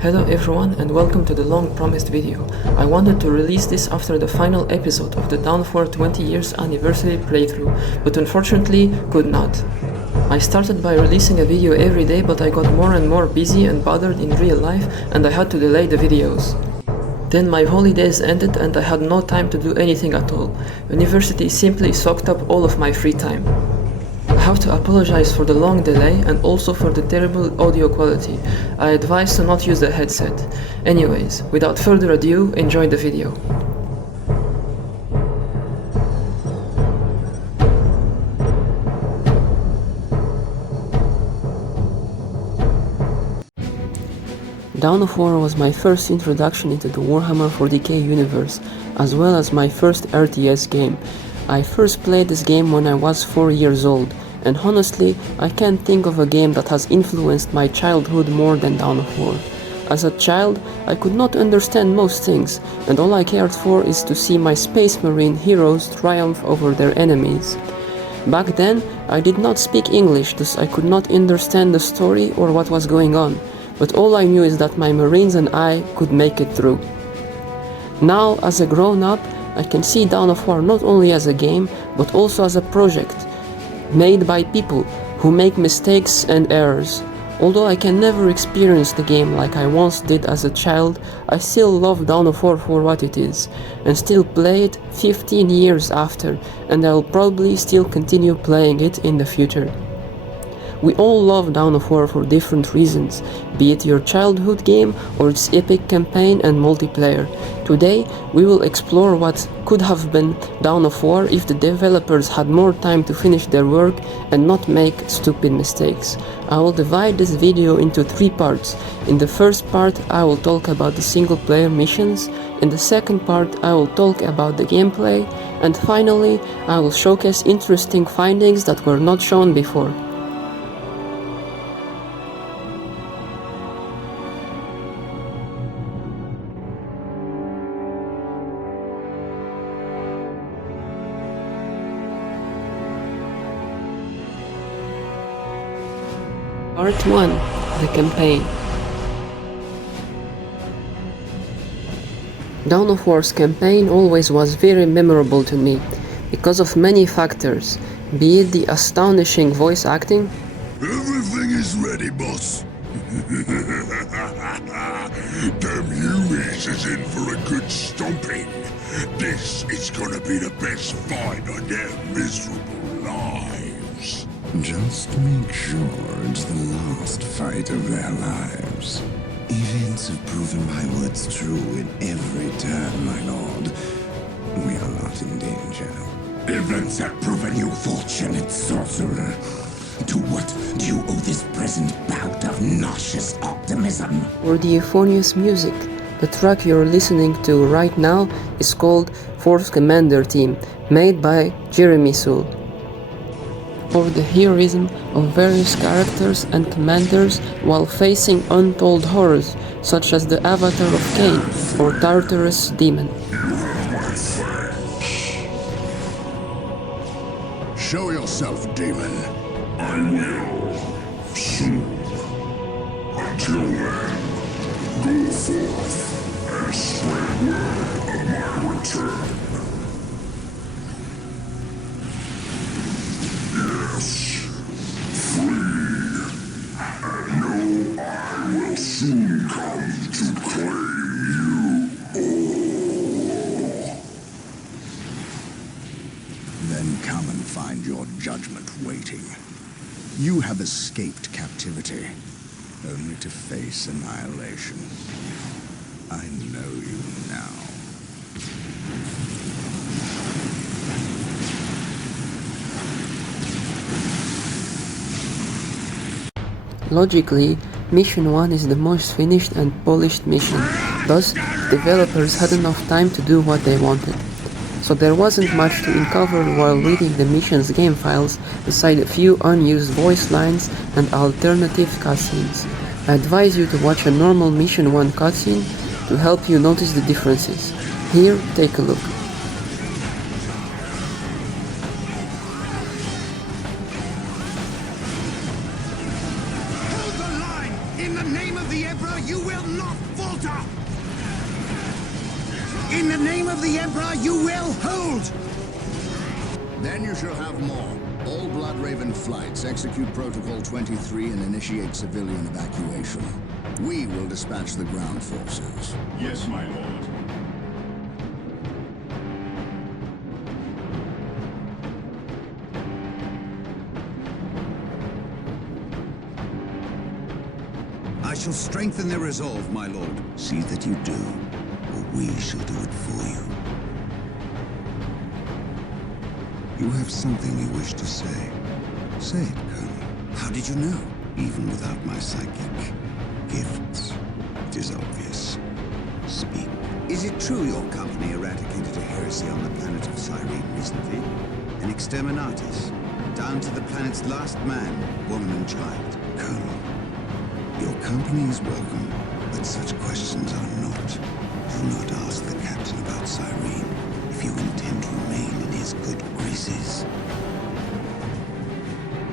Hello everyone and welcome to the long promised video. I wanted to release this after the final episode of the Dawn of War 20 years anniversary playthrough, but unfortunately could not. I started by releasing a video every day, but I got more and more busy and bothered in real life and I had to delay the videos. Then my holidays ended and I had no time to do anything at all. University simply soaked up all of my free time. I have to apologize for the long delay and also for the terrible audio quality. I advise to not use the headset. Anyways, without further ado, enjoy the video. Dawn of War was my first introduction into the Warhammer 40k universe, as well as my first RTS game. I first played this game when I was 4 years old, and honestly, I can't think of a game that has influenced my childhood more than Dawn of War. As a child, I could not understand most things, and all I cared for is to see my Space Marine heroes triumph over their enemies. Back then, I did not speak English, thus I could not understand the story or what was going on, but all I knew is that my Marines and I could make it through. Now, as a grown-up, I can see Dawn of War not only as a game, but also as a project, made by people who make mistakes and errors. Although I can never experience the game like I once did as a child, I still love Dawn of War for what it is, and still play it 15 years after, and I'll probably still continue playing it in the future. We all love Dawn of War for different reasons, be it your childhood game or its epic campaign and multiplayer. Today, we will explore what could have been Dawn of War if the developers had more time to finish their work and not make stupid mistakes. I will divide this video into 3 parts. In the first part, I will talk about the single-player missions. In the second part, I will talk about the gameplay. And finally, I will showcase interesting findings that were not shown before. Part 1. The campaign. Dawn of War's campaign always was very memorable to me, because of many factors, be it the astonishing voice acting. Everything is ready, boss. Damn US is in for a good stomping. This is gonna be the best fight of their miserable lives. Just make sure it's the last fight of their lives. Events have proven my words true in every turn, my lord. We are not in danger. Events have proven you fortunate, sorcerer. To what do you owe this present bout of nauseous optimism? Or the euphonious music. The track you're listening to right now is called 4th Commander Team, made by Jeremy Soule. Or the heroism of various characters and commanders while facing untold horrors, such as the Avatar of Cain or Tartarus Demon. Show yourself, demon. I will, soon. Until then, go forth and spread word of my return. Yes, free. And know I will soon come to claim you all. Then come and find your judgment waiting. You have escaped captivity, only to face annihilation. I know you now. Logically, Mission 1 is the most finished and polished mission, thus developers had enough time to do what they wanted. So there wasn't much to uncover while reading the mission's game files, beside a few unused voice lines and alternative cutscenes. I advise you to watch a normal Mission 1 cutscene to help you notice the differences. Here, take a look. In the name of the Emperor you will not falter! In the name of the Emperor, you will hold! Then you shall have more. All Blood Raven flights execute Protocol 23 and initiate civilian evacuation. We will dispatch the ground forces. Yes, my lord. I shall strengthen their resolve, my lord. See that you do, or we shall do it for you. You have something you wish to say. Say it, Colonel. How did you know? Even without my psychic gifts, it is obvious. Speak. Is it true your company eradicated a heresy on the planet of Cyrene recently? An exterminatus, down to the planet's last man, woman and child? Colonel, your company is welcome, but such questions are not. Do not ask the captain about Cyrene if you intend to remain in his good graces.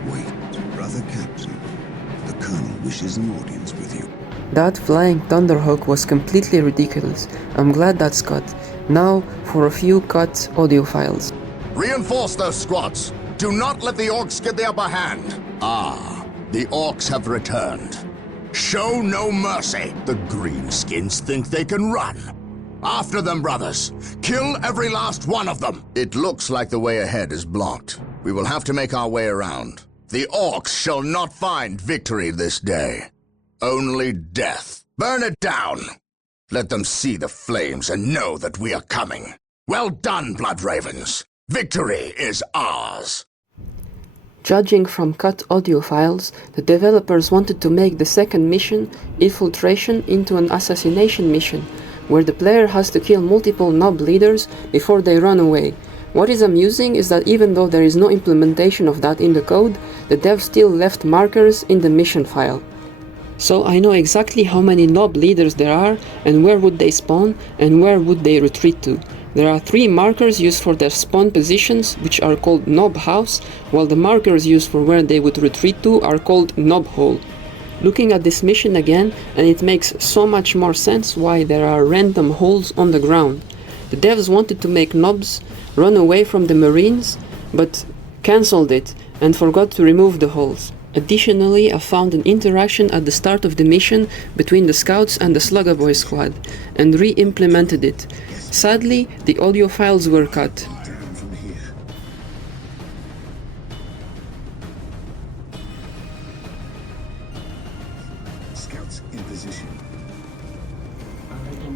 Wait, brother captain. The colonel wishes an audience with you. That flying Thunderhawk was completely ridiculous. I'm glad that's cut. Now for a few cut audio files. Reinforce those squads. Do not let the orcs get the upper hand. Ah, the orcs have returned. Show no mercy. The greenskins think they can run. After them, brothers. Kill every last one of them. It looks like the way ahead is blocked. We will have to make our way around. The orcs shall not find victory this day. Only death. Burn it down. Let them see the flames and know that we are coming. Well done, Blood Ravens. Victory is ours. Judging from cut audio files, the developers wanted to make the second mission, Infiltration, into an assassination mission, where the player has to kill multiple nob leaders before they run away. What is amusing is that even though there is no implementation of that in the code, the dev still left markers in the mission file. So I know exactly how many nob leaders there are, and where would they spawn, and where would they retreat to. There are 3 markers used for their spawn positions, which are called Nob House, while the markers used for where they would retreat to are called Nob Hole. Looking at this mission again, and it makes so much more sense why there are random holes on the ground. The devs wanted to make nobs run away from the Marines, but cancelled it and forgot to remove the holes. Additionally, I found an interaction at the start of the mission between the scouts and the Sluggaboy squad, and re-implemented it. Sadly, the audio files were cut.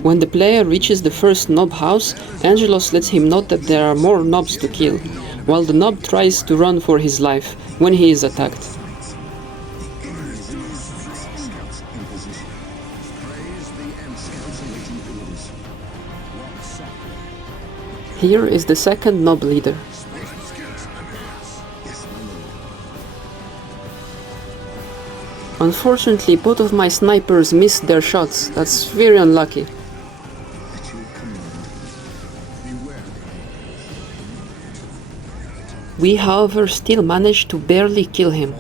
When the player reaches the first nob house, Angelos lets him know that there are more nobs to kill, while the nob tries to run for his life when he is attacked. Here is the second nob leader. Unfortunately, both of my snipers missed their shots. That's very unlucky. We, however, still managed to barely kill him.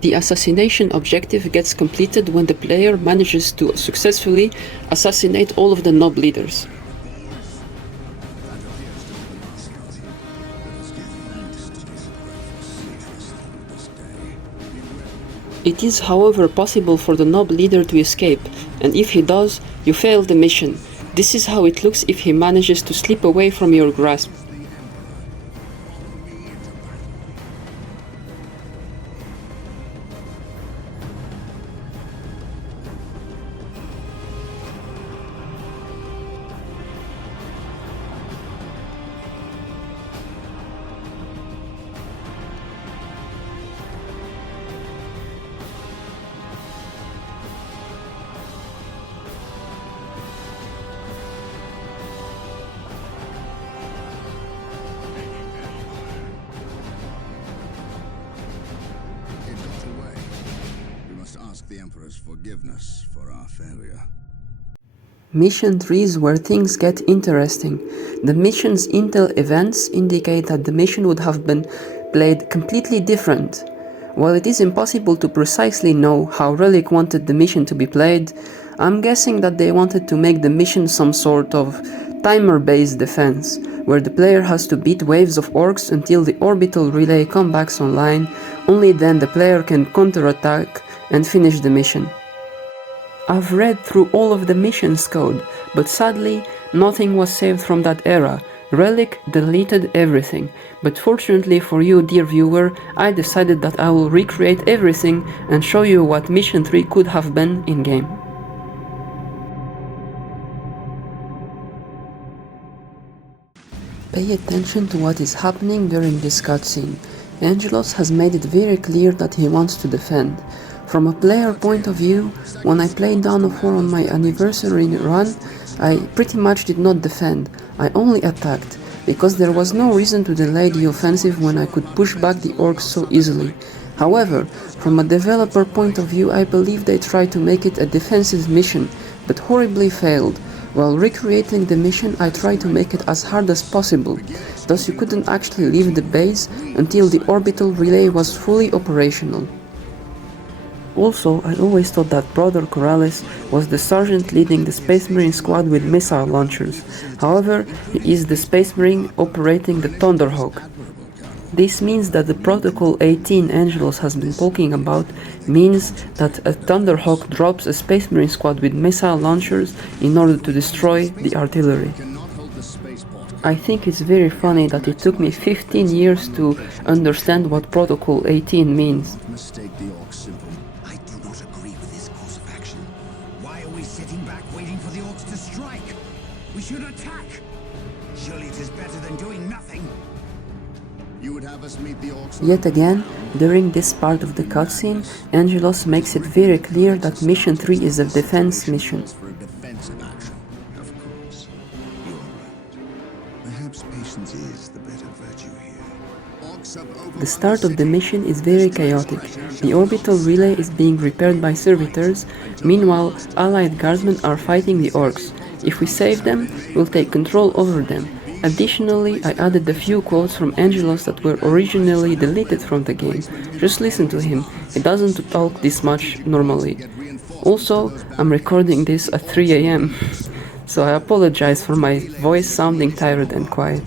The assassination objective gets completed when the player manages to successfully assassinate all of the nob leaders. It is, however, possible for the nob leader to escape, and if he does, you fail the mission. This is how it looks if he manages to slip away from your grasp. The Emperor's forgiveness for our failure. Mission 3 is where things get interesting. The mission's intel events indicate that the mission would have been played completely different. While it is impossible to precisely know how Relic wanted the mission to be played, I'm guessing that they wanted to make the mission some sort of timer-based defense, where the player has to beat waves of orcs until the orbital relay comes back online. Only then the player can counterattack and finish the mission. I've read through all of the mission's code, but sadly, nothing was saved from that era. Relic deleted everything, but fortunately for you, dear viewer, I decided that I will recreate everything and show you what Mission 3 could have been in-game. Pay attention to what is happening during this cutscene. Angelos has made it very clear that he wants to defend. From a player point of view, when I played Dawn of War on my anniversary run, I pretty much did not defend, I only attacked, because there was no reason to delay the offensive when I could push back the orcs so easily. However, from a developer point of view, I believe they tried to make it a defensive mission, but horribly failed. While recreating the mission, I tried to make it as hard as possible, thus you couldn't actually leave the base until the orbital relay was fully operational. Also, I always thought that Brother Corrales was the sergeant leading the Space Marine squad with missile launchers. However, he is the Space Marine operating the Thunderhawk. This means that the Protocol 18 Angelos has been talking about means that a Thunderhawk drops a Space Marine squad with missile launchers in order to destroy the artillery. I think it's very funny that it took me 15 years to understand what Protocol 18 means. I do not agree with this course of action. Why are we sitting back waiting for the orcs to strike? We should attack! Surely it is better than doing nothing. You would have us meet the orcs. Yet again, during this part of the cutscene, Angelos makes it very clear that Mission 3 is a defense mission. For a defensive action. Of course. You are right. Perhaps patience is the better virtue here. Orcs have overrun The start of the mission is very chaotic. The orbital relay is being repaired by servitors, meanwhile allied guardsmen are fighting the orcs. If we save them, we'll take control over them. Additionally, I added a few quotes from Angelos that were originally deleted from the game. Just listen to him, he doesn't talk this much normally. Also, I'm recording this at 3 AM, so I apologize for my voice sounding tired and quiet.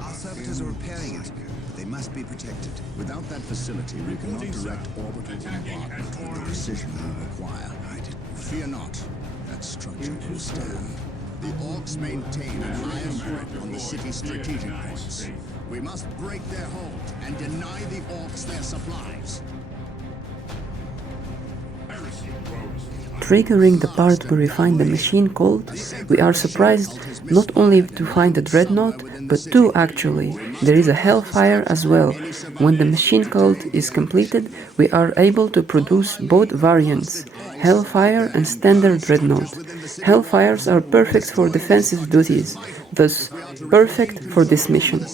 Our servitors are repairing it. They must be protected. Without that facility, we cannot direct orbital bombardment with the precision we require. Fear not, that structure will stand. The orcs maintain a high grip on the city's strategic points. We must break their hold and deny the orcs their supplies. Triggering the part where we find the machine cult, we are surprised not only to find a dreadnought, but two actually. There is a Hellfire as well. When the machine cult is completed, we are able to produce both variants, Hellfire and standard dreadnought. Hellfires are perfect for defensive duties, thus perfect for this mission.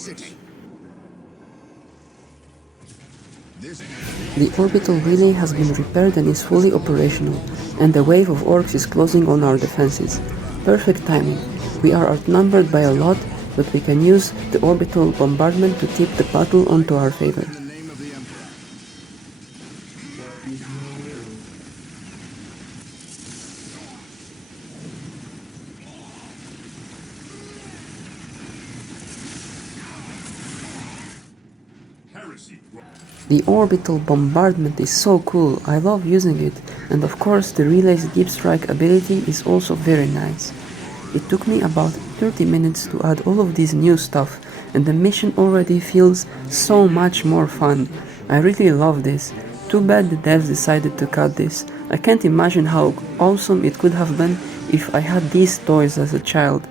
The orbital relay has been repaired and is fully operational, and the wave of orcs is closing on our defenses. Perfect timing. We are outnumbered by a lot, but we can use the orbital bombardment to tip the battle onto our favor. The orbital bombardment is so cool, I love using it, and of course the relay's deep strike ability is also very nice. It took me about 30 minutes to add all of this new stuff, and the mission already feels so much more fun. I really love this. Too bad the devs decided to cut this. I can't imagine how awesome it could have been if I had these toys as a child.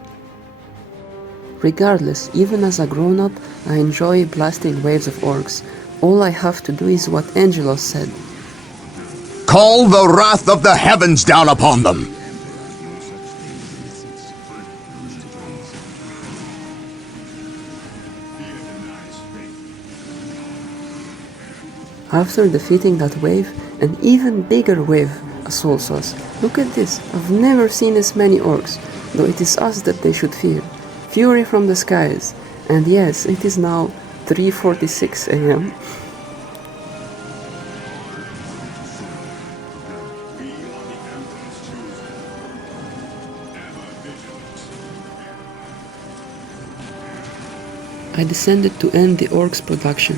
Regardless, even as a grown-up, I enjoy blasting waves of orcs. All I have to do is what Angelos said. Call the wrath of the heavens down upon them! After defeating that wave, an even bigger wave assaults us. Look at this, I've never seen as many orcs, though it is us that they should fear. Fury from the skies. And yes, it is now 3:46 AM. I descended to end the orcs' production.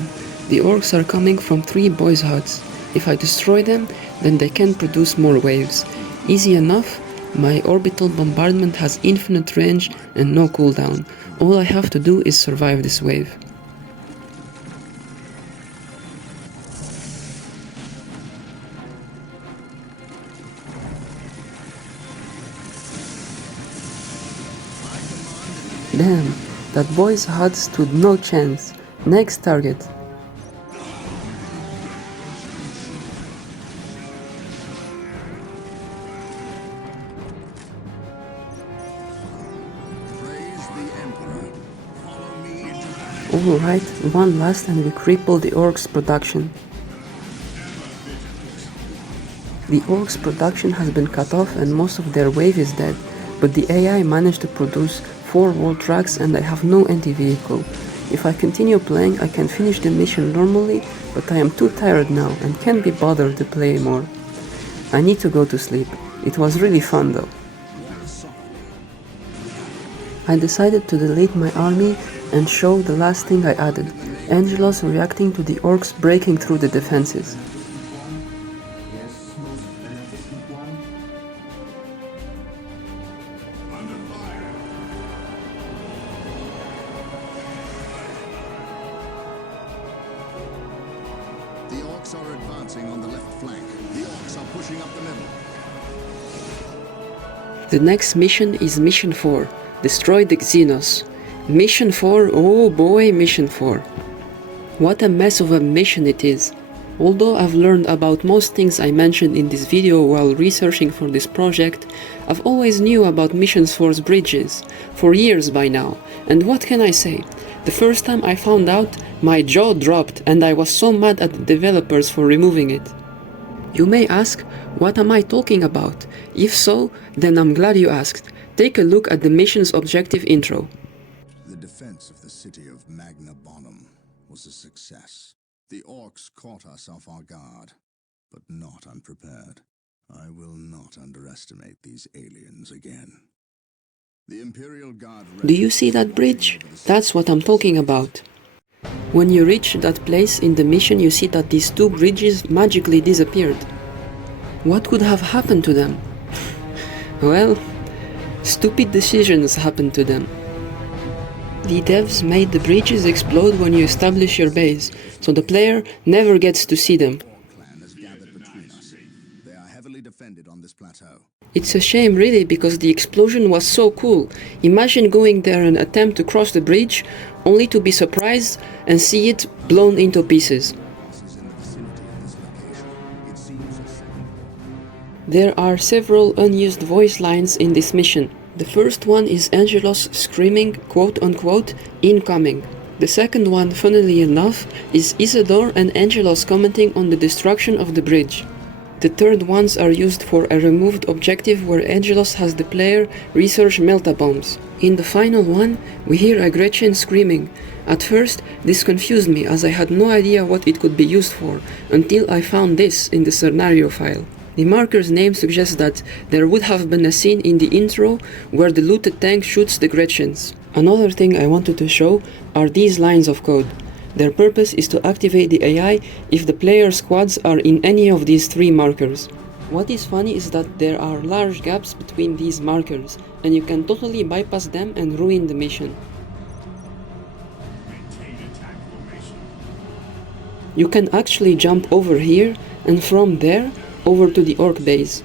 The orcs are coming from 3 boys' huts. If I destroy them, then they can produce more waves. Easy enough. My orbital bombardment has infinite range and no cooldown. All I have to do is survive this wave. Damn, that boy's hut stood no chance. Next target. Praise the Emperor. Follow me into the... Alright, one last and we cripple the orcs' production. The orcs' production has been cut off and most of their wave is dead, but the AI managed to produce 4 wall tracks and I have no anti-vehicle. If I continue playing, I can finish the mission normally, but I am too tired now and can't be bothered to play more. I need to go to sleep. It was really fun though. I decided to delete my army and show the last thing I added, Angelos reacting to the orcs breaking through the defenses. The orcs are advancing on the left flank. The orcs are pushing up the middle. The next mission is Mission 4, Destroy the Xenos. Mission 4, oh boy, Mission 4. What a mess of a mission it is. Although I've learned about most things I mentioned in this video while researching for this project, I've always knew about Mission 4's bridges, for years by now, and what can I say? The first time I found out, my jaw dropped and I was so mad at the developers for removing it. You may ask, what am I talking about? If so, then I'm glad you asked. Take a look at the mission's objective intro. The defense of the city of Magna Bonum was a success. The orcs caught us off our guard, but not unprepared. I will not underestimate these aliens again. The Imperial Guard... Do you see that bridge? That's what I'm talking about. When you reach that place in the mission, you see that these 2 bridges magically disappeared. What could have happened to them? Well, stupid decisions happened to them. The devs made the bridges explode when you establish your base, so the player never gets to see them. clan has gathered between us. They are heavily defended on this plateau. It's a shame really, because the explosion was so cool. Imagine going there and attempt to cross the bridge, only to be surprised and see it blown into pieces. There are several unused voice lines in this mission. The first one is Angelos screaming, quote-unquote, incoming. The second one, funnily enough, is Isidore and Angelos commenting on the destruction of the bridge. The third ones are used for a removed objective where Angelos has the player research melta-bombs. In the final one, we hear a Gretchen screaming. At first, this confused me as I had no idea what it could be used for, until I found this in the scenario file. The marker's name suggests that there would have been a scene in the intro where the looted tank shoots the Gretchens. Another thing I wanted to show are these lines of code. Their purpose is to activate the AI if the player squads are in any of these 3 markers. What is funny is that there are large gaps between these markers, and you can totally bypass them and ruin the mission. You can actually jump over here, and from there, over to the orc base.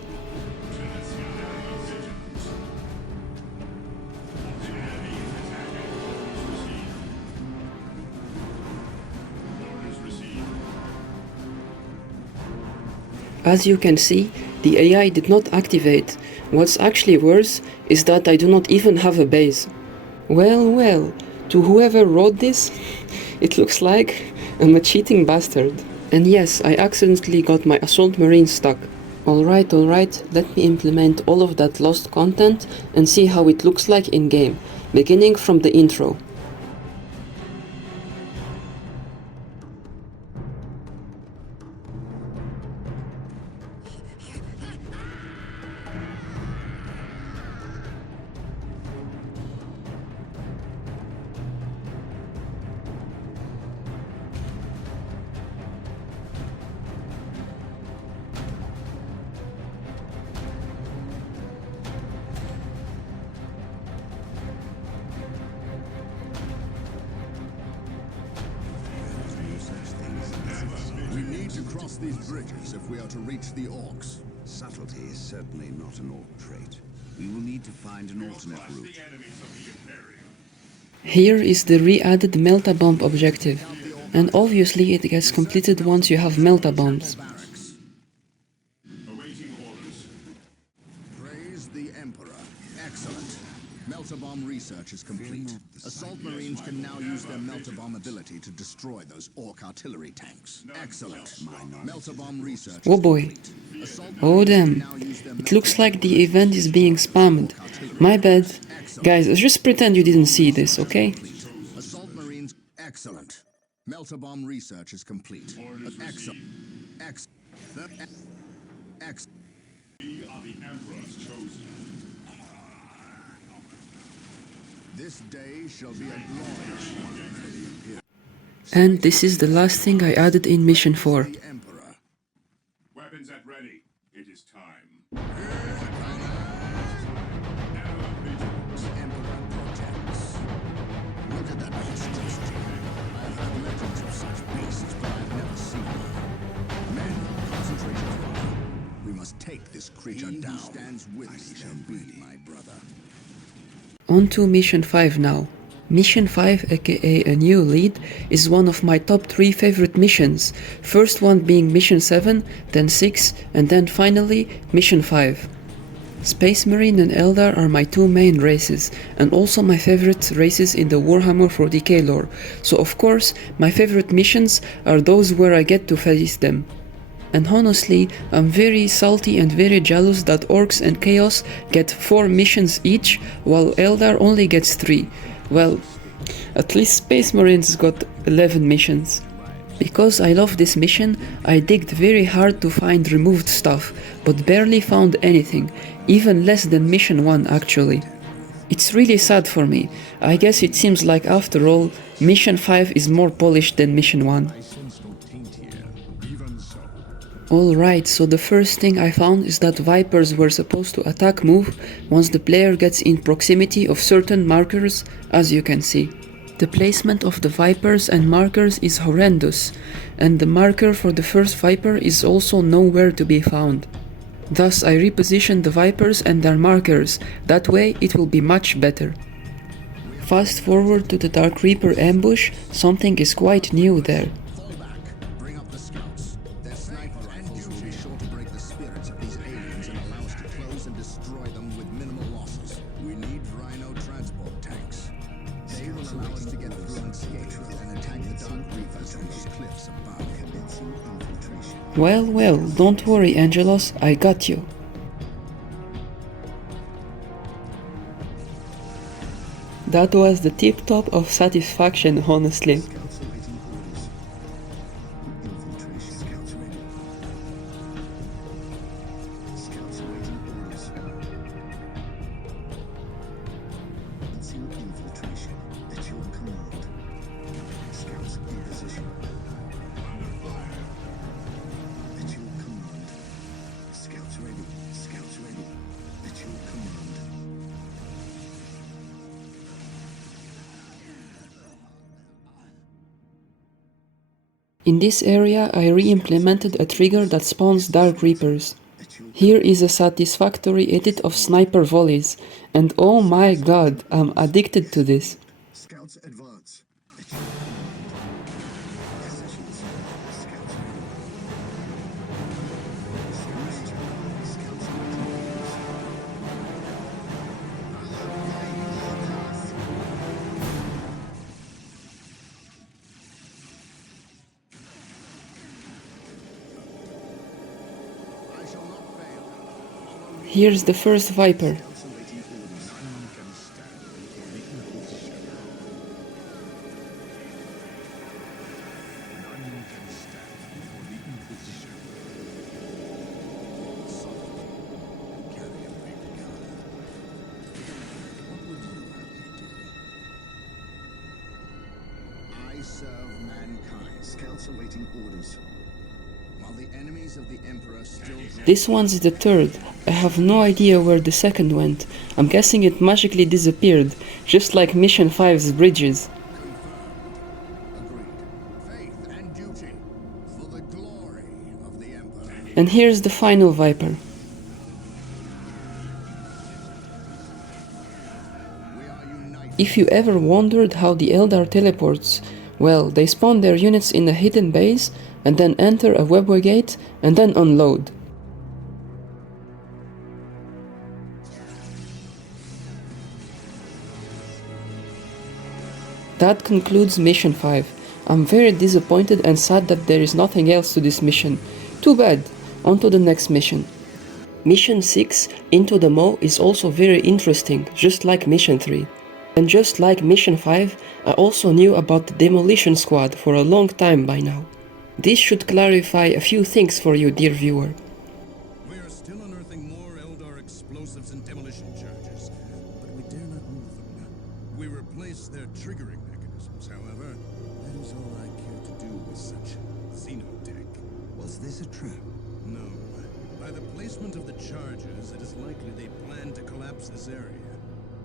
As you can see, the AI did not activate. What's actually worse is that I do not even have a base. Well, to whoever wrote this, it looks like I'm a cheating bastard. And yes, I accidentally got my assault marine stuck. Alright, let me implement all of that lost content and see how it looks like in game, beginning from the intro. cross these bridges if we are to reach the orcs. Subtlety is certainly not an orc trait. We will need to find an alternate route. Here is the re-added Melta-Bomb objective, and obviously it gets completed once you have Melta-Bombs. Barracks. Praise the Emperor. Excellent. Melta-Bomb research is complete. Assault Marines can now use their Melta-Bomb ability to destroy those orc artillery tanks. Excellent. Melta-Bomb research Oh is boy. complete. Assault Oh Marines damn. can now use their It looks like the event is being spammed. My bad. Guys, just pretend you didn't see this, okay? Assault Marines, excellent. Melta-Bomb research is complete. Excellent. Excellent. This day shall be a glorious one. And this is the last thing I added in Mission 4. The Emperor. Weapons at ready. It is time. The Emperor protects. Look at that monstrosity. I've heard legends of such beasts, but I've never seen one. Men, concentrate your fire. We must take this creature down. Who stands with me shall be my brother. On to Mission 5 now. Mission 5, aka a new lead, is one of my top 3 favorite missions. First one being Mission 7, then 6, and then finally Mission 5. Space Marine and Eldar are my 2 main races, and also my favorite races in the Warhammer 40k lore, so of course my favorite missions are those where I get to face them. And honestly, I'm very salty and very jealous that Orcs and Chaos get 4 missions each, while Eldar only gets 3. Well, at least Space Marines got 11 missions. Because I love this mission, I digged very hard to find removed stuff, but barely found anything, even less than Mission 1 actually. It's really sad for me. I guess it seems like after all, Mission 5 is more polished than Mission 1. Alright, so the first thing I found is that Vipers were supposed to attack move once the player gets in proximity of certain markers, as you can see. The placement of the Vipers and markers is horrendous, and the marker for the first Viper is also nowhere to be found. Thus I repositioned the Vipers and their markers, that way it will be much better. Fast forward to the Dark Reaper ambush, something is quite new there. Fall back. Bring up the scouts. Their sniper rifles will be sure to break the spirits of these aliens and allow us to close and destroy them with minimal losses. We need Rhino transport tanks. They will allow us to get through unscathed and attack the Dark Reapers on those cliffs above. Well, don't worry Angelos, I got you. That was the tip top of satisfaction, honestly. In this area I re-implemented a trigger that spawns Dark Reapers. Here is a satisfactory edit of sniper volleys, and oh my god, I'm addicted to this. Scouts advance. Here's the first Viper. I serve mankind. Scouts awaiting orders. While the enemies of the Emperor still This one's the third. I have no idea where the second went. I'm guessing it magically disappeared, just like Mission 5's bridges. Agreed. Faith and duty for the glory And here's the final Viper. If you ever wondered how the Eldar teleports, well, they spawn their units in a hidden base and then enter a webway gate and then unload. That concludes Mission 5. I'm very disappointed and sad that there is nothing else to this mission. Too bad. On to the next mission. Mission 6, Into the Maw, is also very interesting, just like Mission 3. And just like Mission 5, I also knew about the Demolition Squad for a long time by now. This should clarify a few things for you, dear viewer. We are still unearthing more Eldar explosives and demolition charges, but we dare not move them. We replace their triggering mechanisms, however. That is all I care to do with such xenotech. Was this a trap? No. By the placement of the charges, it is likely they plan to collapse this area,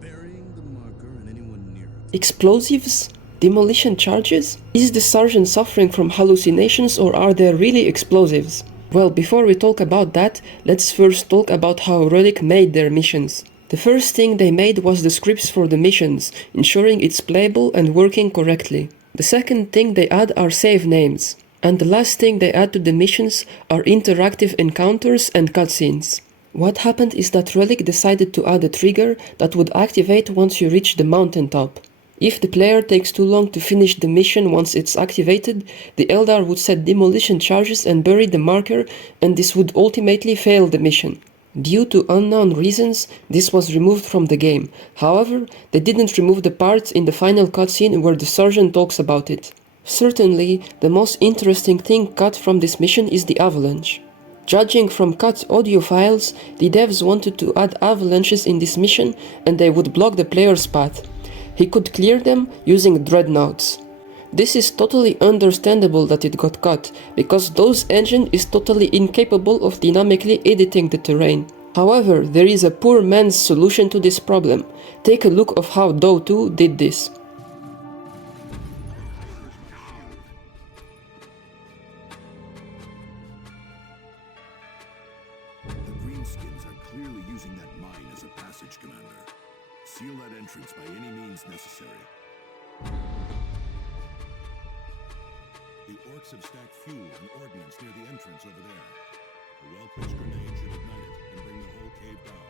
burying the marker and anyone near it. Explosives? Demolition charges? Is the sergeant suffering from hallucinations or are there really explosives? Well, before we talk about that, let's first talk about how Relic made their missions. The first thing they made was the scripts for the missions, ensuring it's playable and working correctly. The second thing they add are save names. And the last thing they add to the missions are interactive encounters and cutscenes. What happened is that Relic decided to add a trigger that would activate once you reach the mountaintop. If the player takes too long to finish the mission once it's activated, the Eldar would set demolition charges and bury the marker, and this would ultimately fail the mission. Due to unknown reasons, this was removed from the game. However, they didn't remove the part in the final cutscene where the sergeant talks about it. Certainly, the most interesting thing cut from this mission is the avalanche. Judging from cut audio files, the devs wanted to add avalanches in this mission and they would block the player's path. He could clear them using dreadnoughts. This is totally understandable that it got cut, because DO's engine is totally incapable of dynamically editing the terrain. However, there is a poor man's solution to this problem. Take a look of how DO 2 did this. The Greenskins are clearly using that mine as a passage, Commander. Seal that entrance by any means necessary. The orcs have stacked fuel and ordnance near the entrance over there. A well-placed grenade should ignite it and bring the whole cave down.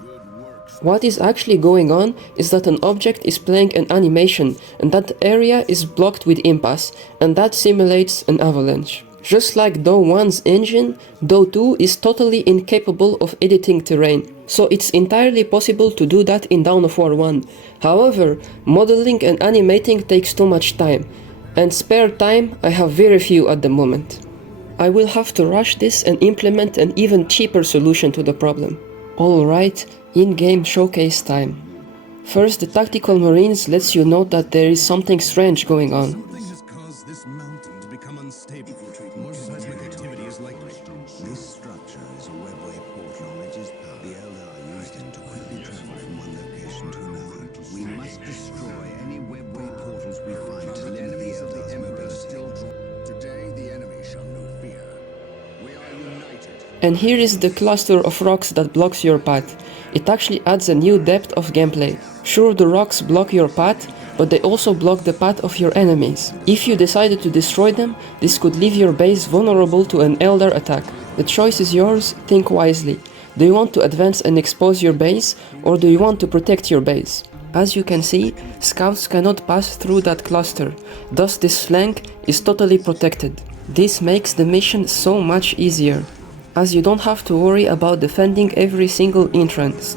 Good work. What is actually going on is that an object is playing an animation and that area is blocked with impasse, and that simulates an avalanche. Just like DO 1's engine, DO 2 is totally incapable of editing terrain, so it's entirely possible to do that in Dawn of War 1. However, modeling and animating takes too much time, and spare time I have very few at the moment. I will have to rush this and implement an even cheaper solution to the problem. Alright, in-game showcase time. First, the Tactical Marines lets you know that there is something strange going on. Something has caused this mountain to become unstable. More seismic activity is likely. This structure is a webway portal. Knowledge is power. The Eldar used it to quickly travel from one location to another. We must destroy any webway portals we find to limit the Eldars' mobility. Today, the enemy shall know fear. We are united. And here is the cluster of rocks that blocks your path. It actually adds a new depth of gameplay. Sure, the rocks block your path, but they also block the path of your enemies. If you decided to destroy them, this could leave your base vulnerable to an Eldar attack. The choice is yours, think wisely. Do you want to advance and expose your base, or do you want to protect your base? As you can see, scouts cannot pass through that cluster, thus this flank is totally protected. This makes the mission so much easier, as you don't have to worry about defending every single entrance.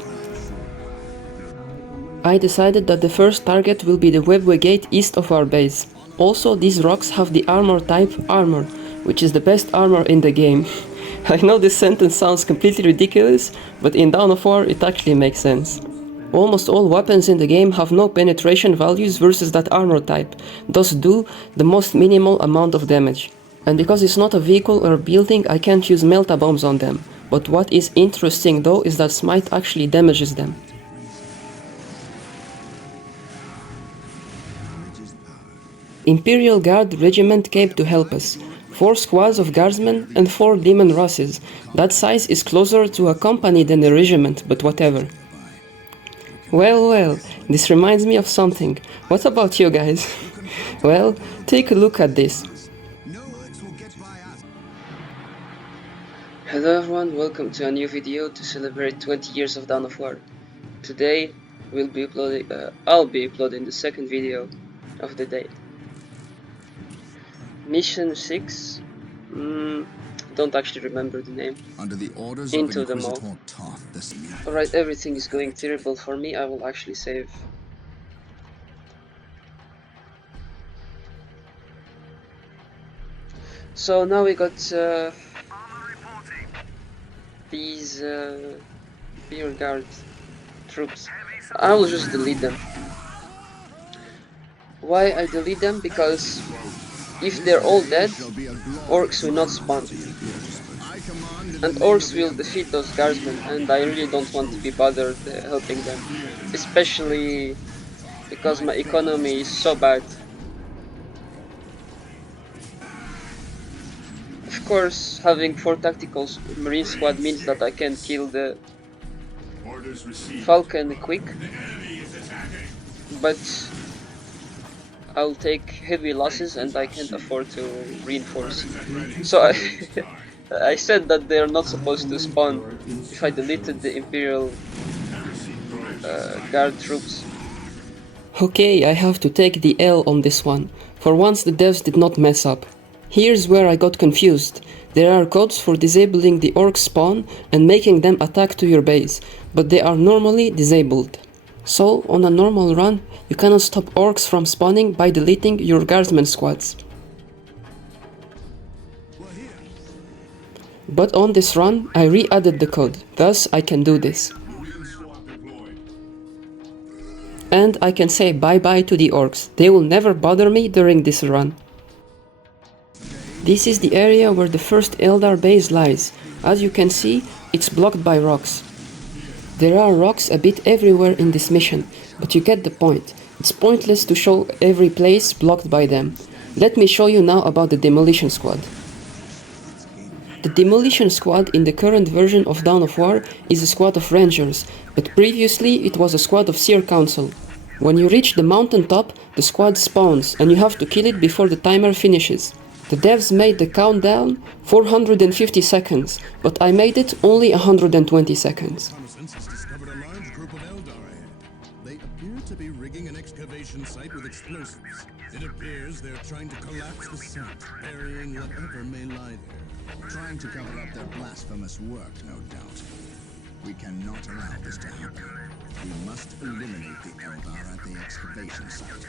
I decided that the first target will be the webway gate east of our base. Also, these rocks have the armor type armor, which is the best armor in the game. I know this sentence sounds completely ridiculous, but in Dawn of War it actually makes sense. Almost all weapons in the game have no penetration values versus that armor type, thus do the most minimal amount of damage. And because it's not a vehicle or a building, I can't use melta bombs on them. But what is interesting though is that Smite actually damages them. Imperial Guard regiment came to help us. 4 squads of guardsmen and 4 demon Rosses. That size is closer to a company than a regiment, but whatever. Well, this reminds me of something. What about you guys? Well, take a look at this. Hello everyone, welcome to a new video to celebrate 20 years of Dawn of War. Today I'll be uploading the second video of the day. Mission 6. Don't actually remember the name. Under the orders Into of the mall. Inquisitor Toth, Alright, everything is going terrible for me. I will actually save. So now we got these Beer Guard troops. I will just delete them. Why I delete them? Because if they're all dead, orcs will not spawn. And orcs will defeat those guardsmen, and I really don't want to be bothered helping them. Especially because my economy is so bad. Of course, having 4 tactical marine squad means that I can kill the Falcon quick, but I'll take heavy losses and I can't afford to reinforce. So I said that they're not supposed to spawn if I deleted the Imperial Guard troops. Okay, I have to take the L on this one. For once the devs did not mess up. Here's where I got confused. There are codes for disabling the orc spawn and making them attack to your base, but they are normally disabled. So, on a normal run, you cannot stop orcs from spawning by deleting your guardsmen squads. But on this run, I re-added the code, thus I can do this. And I can say bye-bye to the orcs. They will never bother me during this run. This is the area where the first Eldar base lies. As you can see, it's blocked by rocks. There are rocks a bit everywhere in this mission, but you get the point. It's pointless to show every place blocked by them. Let me show you now about the Demolition Squad. The Demolition Squad in the current version of Dawn of War is a squad of rangers, but previously it was a squad of Seer Council. When you reach the mountain top, the squad spawns and you have to kill it before the timer finishes. The devs made the countdown 450 seconds, but I made it only 120 seconds. Reconnaissance has discovered a large group of Eldar ahead. They appear to be rigging an excavation site with explosives. It appears they're trying to collapse the site, burying whatever may lie there. trying to cover up their blasphemous work, no doubt. We cannot allow this to happen. We must eliminate the Eldar at the excavation site.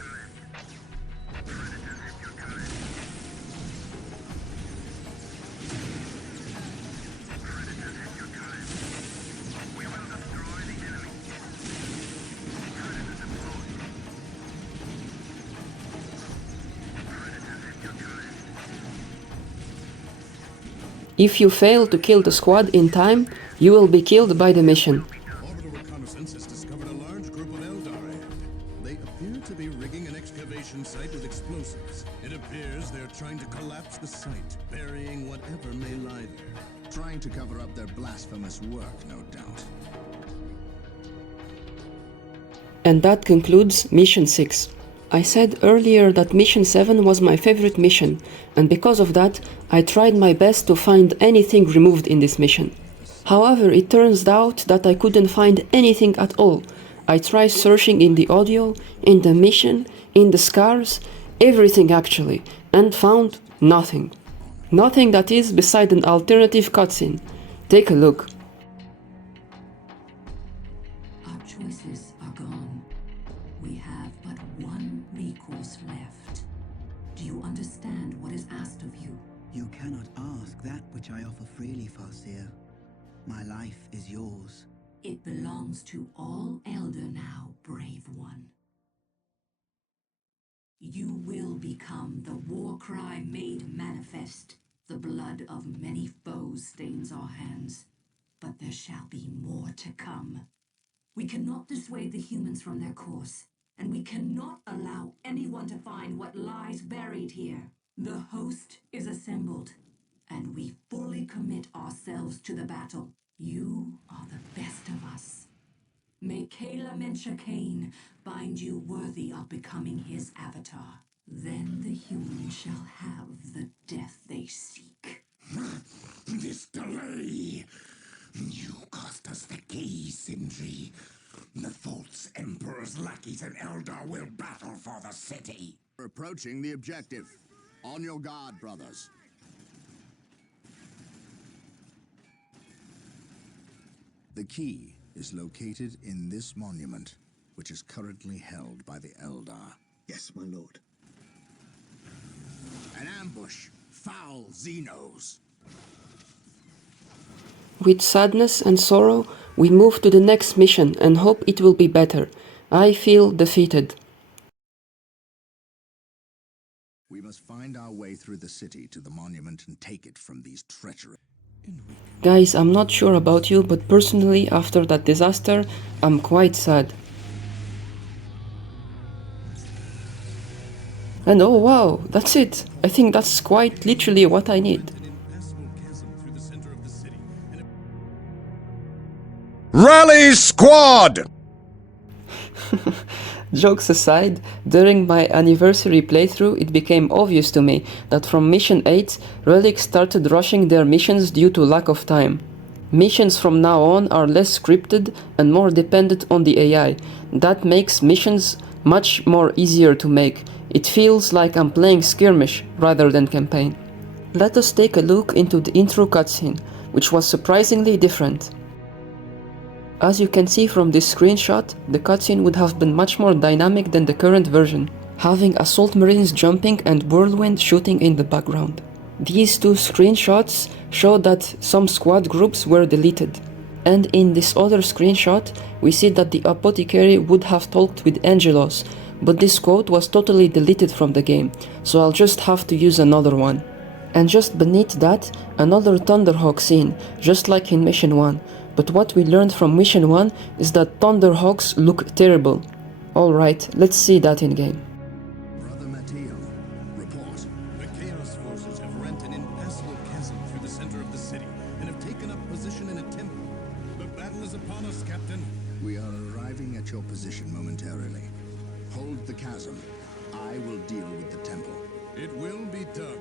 If you fail to kill the squad in time, you will be killed by the mission. Orbital reconnaissance has discovered a large group of Eldar ahead. They appear to be rigging an excavation site with explosives. It appears they're trying to collapse the site, burying whatever may lie there. Trying to cover up their blasphemous work, no doubt. And that concludes Mission 6. I said earlier that Mission 7 was my favorite mission, and because of that, I tried my best to find anything removed in this mission. However, it turns out that I couldn't find anything at all. I tried searching in the audio, in the mission, in the scars, everything actually, and found nothing. Nothing that is beside an alternative cutscene. Take a look. Our choices are gone. We have but one recourse left. Do you understand what is asked of you? You cannot ask that which I offer freely, Farseer. My life is yours. It belongs to all Elder now, brave one. You will become the war cry made manifest. The blood of many foes stains our hands, but there shall be more to come. We cannot dissuade the humans from their course, and we cannot allow anyone to find what lies buried here. The host is assembled, and we fully commit ourselves to the battle. You are the best of us. May Kayla Mencha Kane find you worthy of becoming his avatar. Then the humans shall have the death they seek. This delay! You cost us the key, Sindri. The false Emperor's lackeys and Eldar will battle for the city. We're approaching the objective. On your guard, brothers. The key is located in this monument, which is currently held by the Eldar. Yes, my lord. An ambush! Foul Xenos! With sadness and sorrow, we move to the next mission and hope it will be better. I feel defeated. We must find our way through the city to the monument and take it from these treacherous... Guys, I'm not sure about you, but personally, after that disaster, I'm quite sad. And oh wow, that's it. I think that's quite literally what I need. An impassable chasm through the center of the city. And Rally Squad! Jokes aside, during my anniversary playthrough it became obvious to me that from Mission 8, Relic started rushing their missions due to lack of time. Missions from now on are less scripted and more dependent on the AI. That makes missions much more easier to make. It feels like I'm playing skirmish rather than campaign. Let us take a look into the intro cutscene, which was surprisingly different. As you can see from this screenshot, the cutscene would have been much more dynamic than the current version, having assault marines jumping and whirlwind shooting in the background. These two screenshots show that some squad groups were deleted. And in this other screenshot, we see that the apothecary would have talked with Angelos, but this quote was totally deleted from the game, so I'll just have to use another one. And just beneath that, another Thunderhawk scene, just like in Mission 1. But what we learned from Mission 1 is that Thunderhawks look terrible. Alright, let's see that in game. Brother Matteo, report. the Chaos forces have rent an impassable chasm through the center of the city and have taken up position in a temple. The battle is upon us, Captain. We are arriving at your position momentarily. Hold the chasm. I will deal with the temple. It will be done.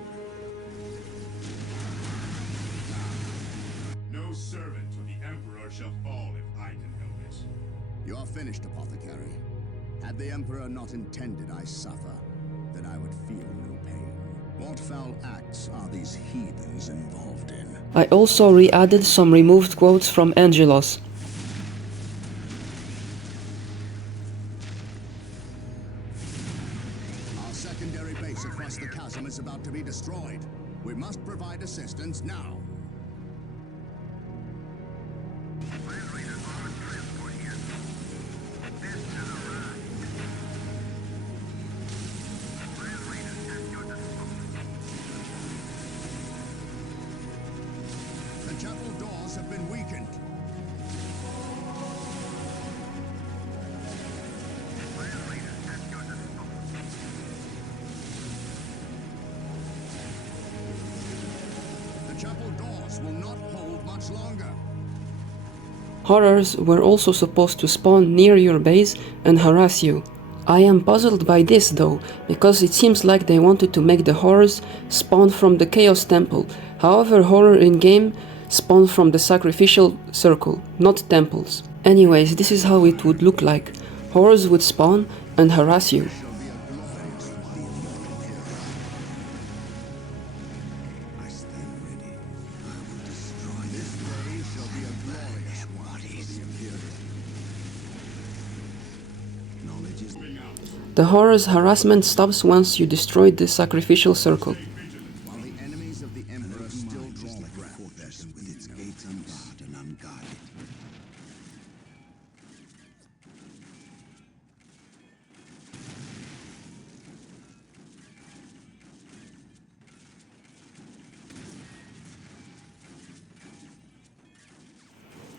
No servant of the Emperor shall fall if I can help it. You are finished, Apothecary. Had the Emperor not intended I suffer, then I would feel no pain. What foul acts are these heathens involved in? I also re-added some removed quotes from Angelos. Our secondary base across the chasm is about to be destroyed. We must provide assistance now. The chapel doors have been weakened. The chapel doors will not hold much longer. Horrors were also supposed to spawn near your base and harass you. I am puzzled by this though, because it seems like they wanted to make the horrors spawn from the Chaos Temple. However, horror in-game spawn from the sacrificial circle, not temples. Anyways, this is how it would look like. Horrors would spawn and harass you. I stand ready. I will destroy this day shall be a glorious one for the Imperium. Knowledge is The horror's harassment stops once you destroy the sacrificial circle. While the enemies of the Emperor still draw breath, fortress with its gates unbarred and unguarded.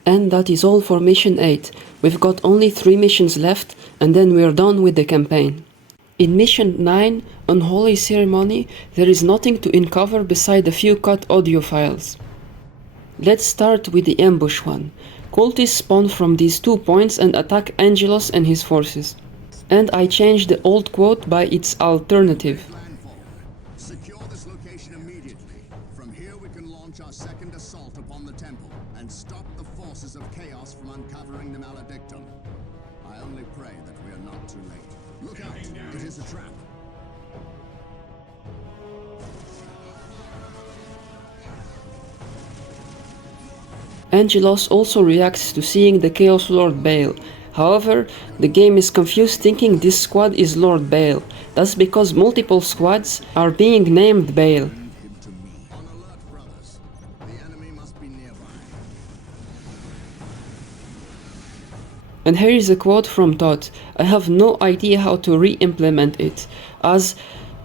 And that is all for mission 8. We've got only 3 missions left, and then we're done with the campaign. In mission 9, Unholy Ceremony, there is nothing to uncover beside a few cut audio files. Let's start with the ambush one. Cultists spawn from these 2 points and attack Angelos and his forces. And I changed the old quote by its alternative. Landfall. Secure this location immediately. From here we can launch our second assault upon the temple and stop the forces of chaos from uncovering the maledictum. I only pray that we are not too late. Look out! It is a trap. Angelos also reacts to seeing the Chaos Lord Baal. However, the game is confused thinking this squad is Lord Baal. That's because multiple squads are being named Baal. On alert, brothers. The enemy must be nearby. And here is a quote from Todd. I have no idea how to re-implement it, as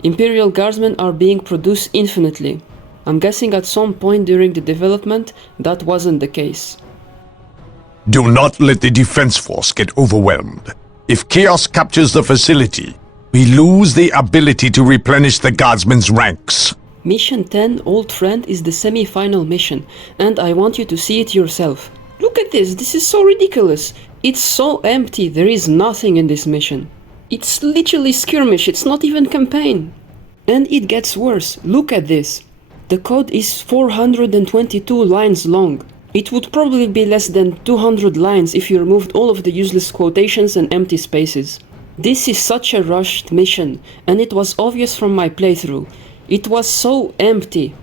Imperial Guardsmen are being produced infinitely. I'm guessing at some point during the development that wasn't the case. Do not let the defense force get overwhelmed. If Chaos captures the facility, we lose the ability to replenish the guardsmen's ranks. Mission 10, Old Friend, is the semi-final mission, and I want you to see it yourself. Look at this is so ridiculous. It's so empty, there is nothing in this mission. It's literally skirmish, it's not even campaign. And it gets worse, look at this. The code is 422 lines long. It would probably be less than 200 lines if you removed all of the useless quotations and empty spaces. This is such a rushed mission, and it was obvious from my playthrough. It was so empty.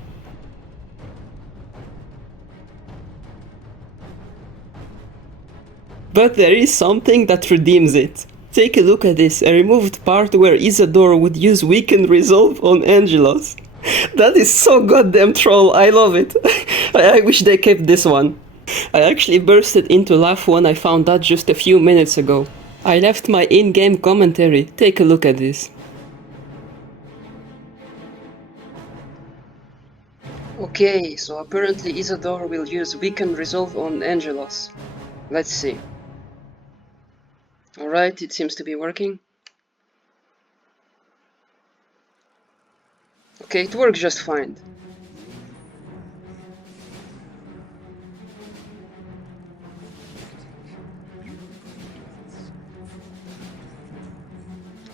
But there is something that redeems it. Take a look at this, a removed part where Isadora would use Weaken Resolve on Angelos. That is so goddamn troll, I love it. I wish they kept this one. I actually bursted into laugh when I found that just a few minutes ago. I left my in-game commentary, take a look at this. Okay, so apparently Isadora will use Weaken Resolve on Angelos. Let's see. Alright, it seems to be working. Okay, it works just fine.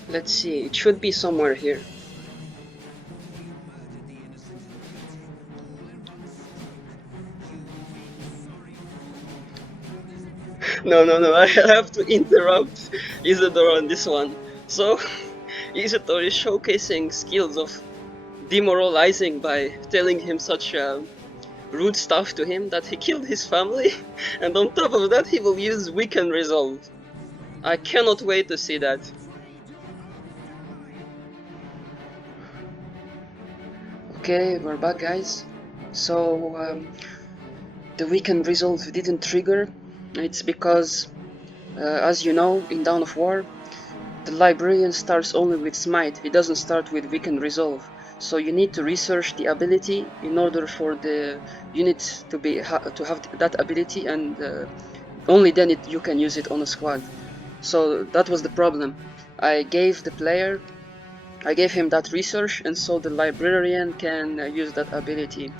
Let's see, it should be somewhere here. No, I have to interrupt Isadora on this one. So, Isadora is showcasing skills of demoralizing by telling him such rude stuff to him that he killed his family, and on top of that he will use Weaken Resolve. I cannot wait to see that. Okay, we're back, guys. So, the Weaken Resolve didn't trigger. It's because, as you know, in Dawn of War, the Librarian starts only with Smite. He doesn't start with Weaken Resolve. So you need to research the ability in order for the unit to have that ability, and only then you can use it on a squad. So that was the problem. I gave him that research, and so the Librarian can use that ability.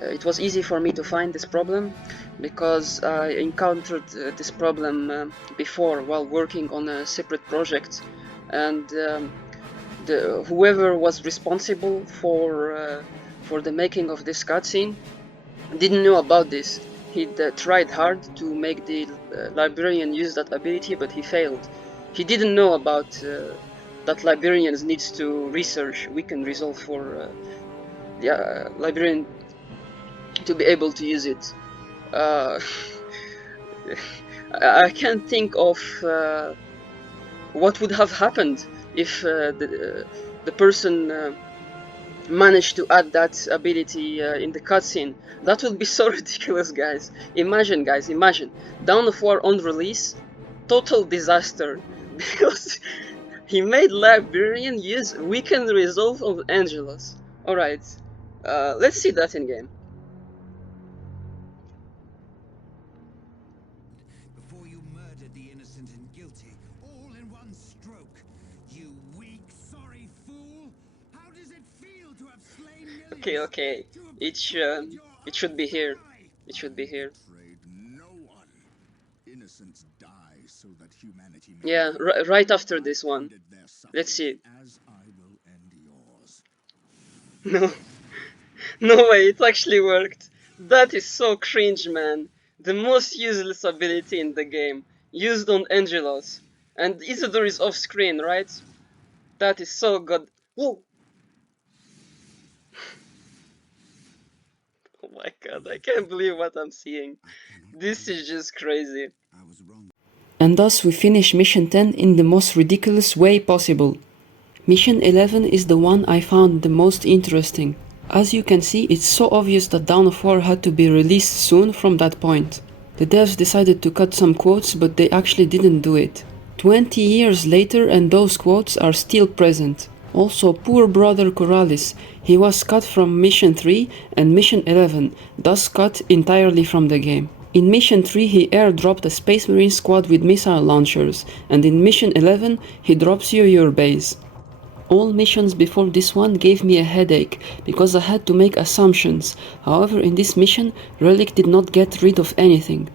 It was easy for me to find this problem because I encountered this problem before while working on a separate project, and whoever was responsible for the making of this cutscene didn't know about this. He tried hard to make the Librarian use that ability, but he failed. He didn't know about that Librarians needs to research Weaken Resolve for the Librarian to be able to use it. I can't think of what would have happened if the person managed to add that ability in the cutscene. That would be so ridiculous, guys. Imagine, Dawn of War on release, total disaster, because he made Librarian use Weaken Resolve of Angelos. Alright, let's see that in game. Okay. It should be here. It should be here. Trade no one. Innocents die so that humanity may Yeah, live. right after I this one. ended their Let's see. suffering, as I will end yours. No, no way, it actually worked. That is so cringe, man. The most useless ability in the game, used on Angelos. And Isidore is off screen, right? That is so good. Whoa! Oh my god, I can't believe what I'm seeing. This is just crazy. I was wrong. And thus we finish Mission 10 in the most ridiculous way possible. Mission 11 is the one I found the most interesting. As you can see, it's so obvious that Dawn of War had to be released soon from that point. The devs decided to cut some quotes, but they actually didn't do it. 20 years later and those quotes are still present. Also, poor brother Corrales, he was cut from Mission 3 and Mission 11, thus cut entirely from the game. In Mission 3 he airdropped a Space Marine squad with missile launchers, and in Mission 11 he drops you your base. All missions before this one gave me a headache, because I had to make assumptions. However, in this mission, Relic did not get rid of anything.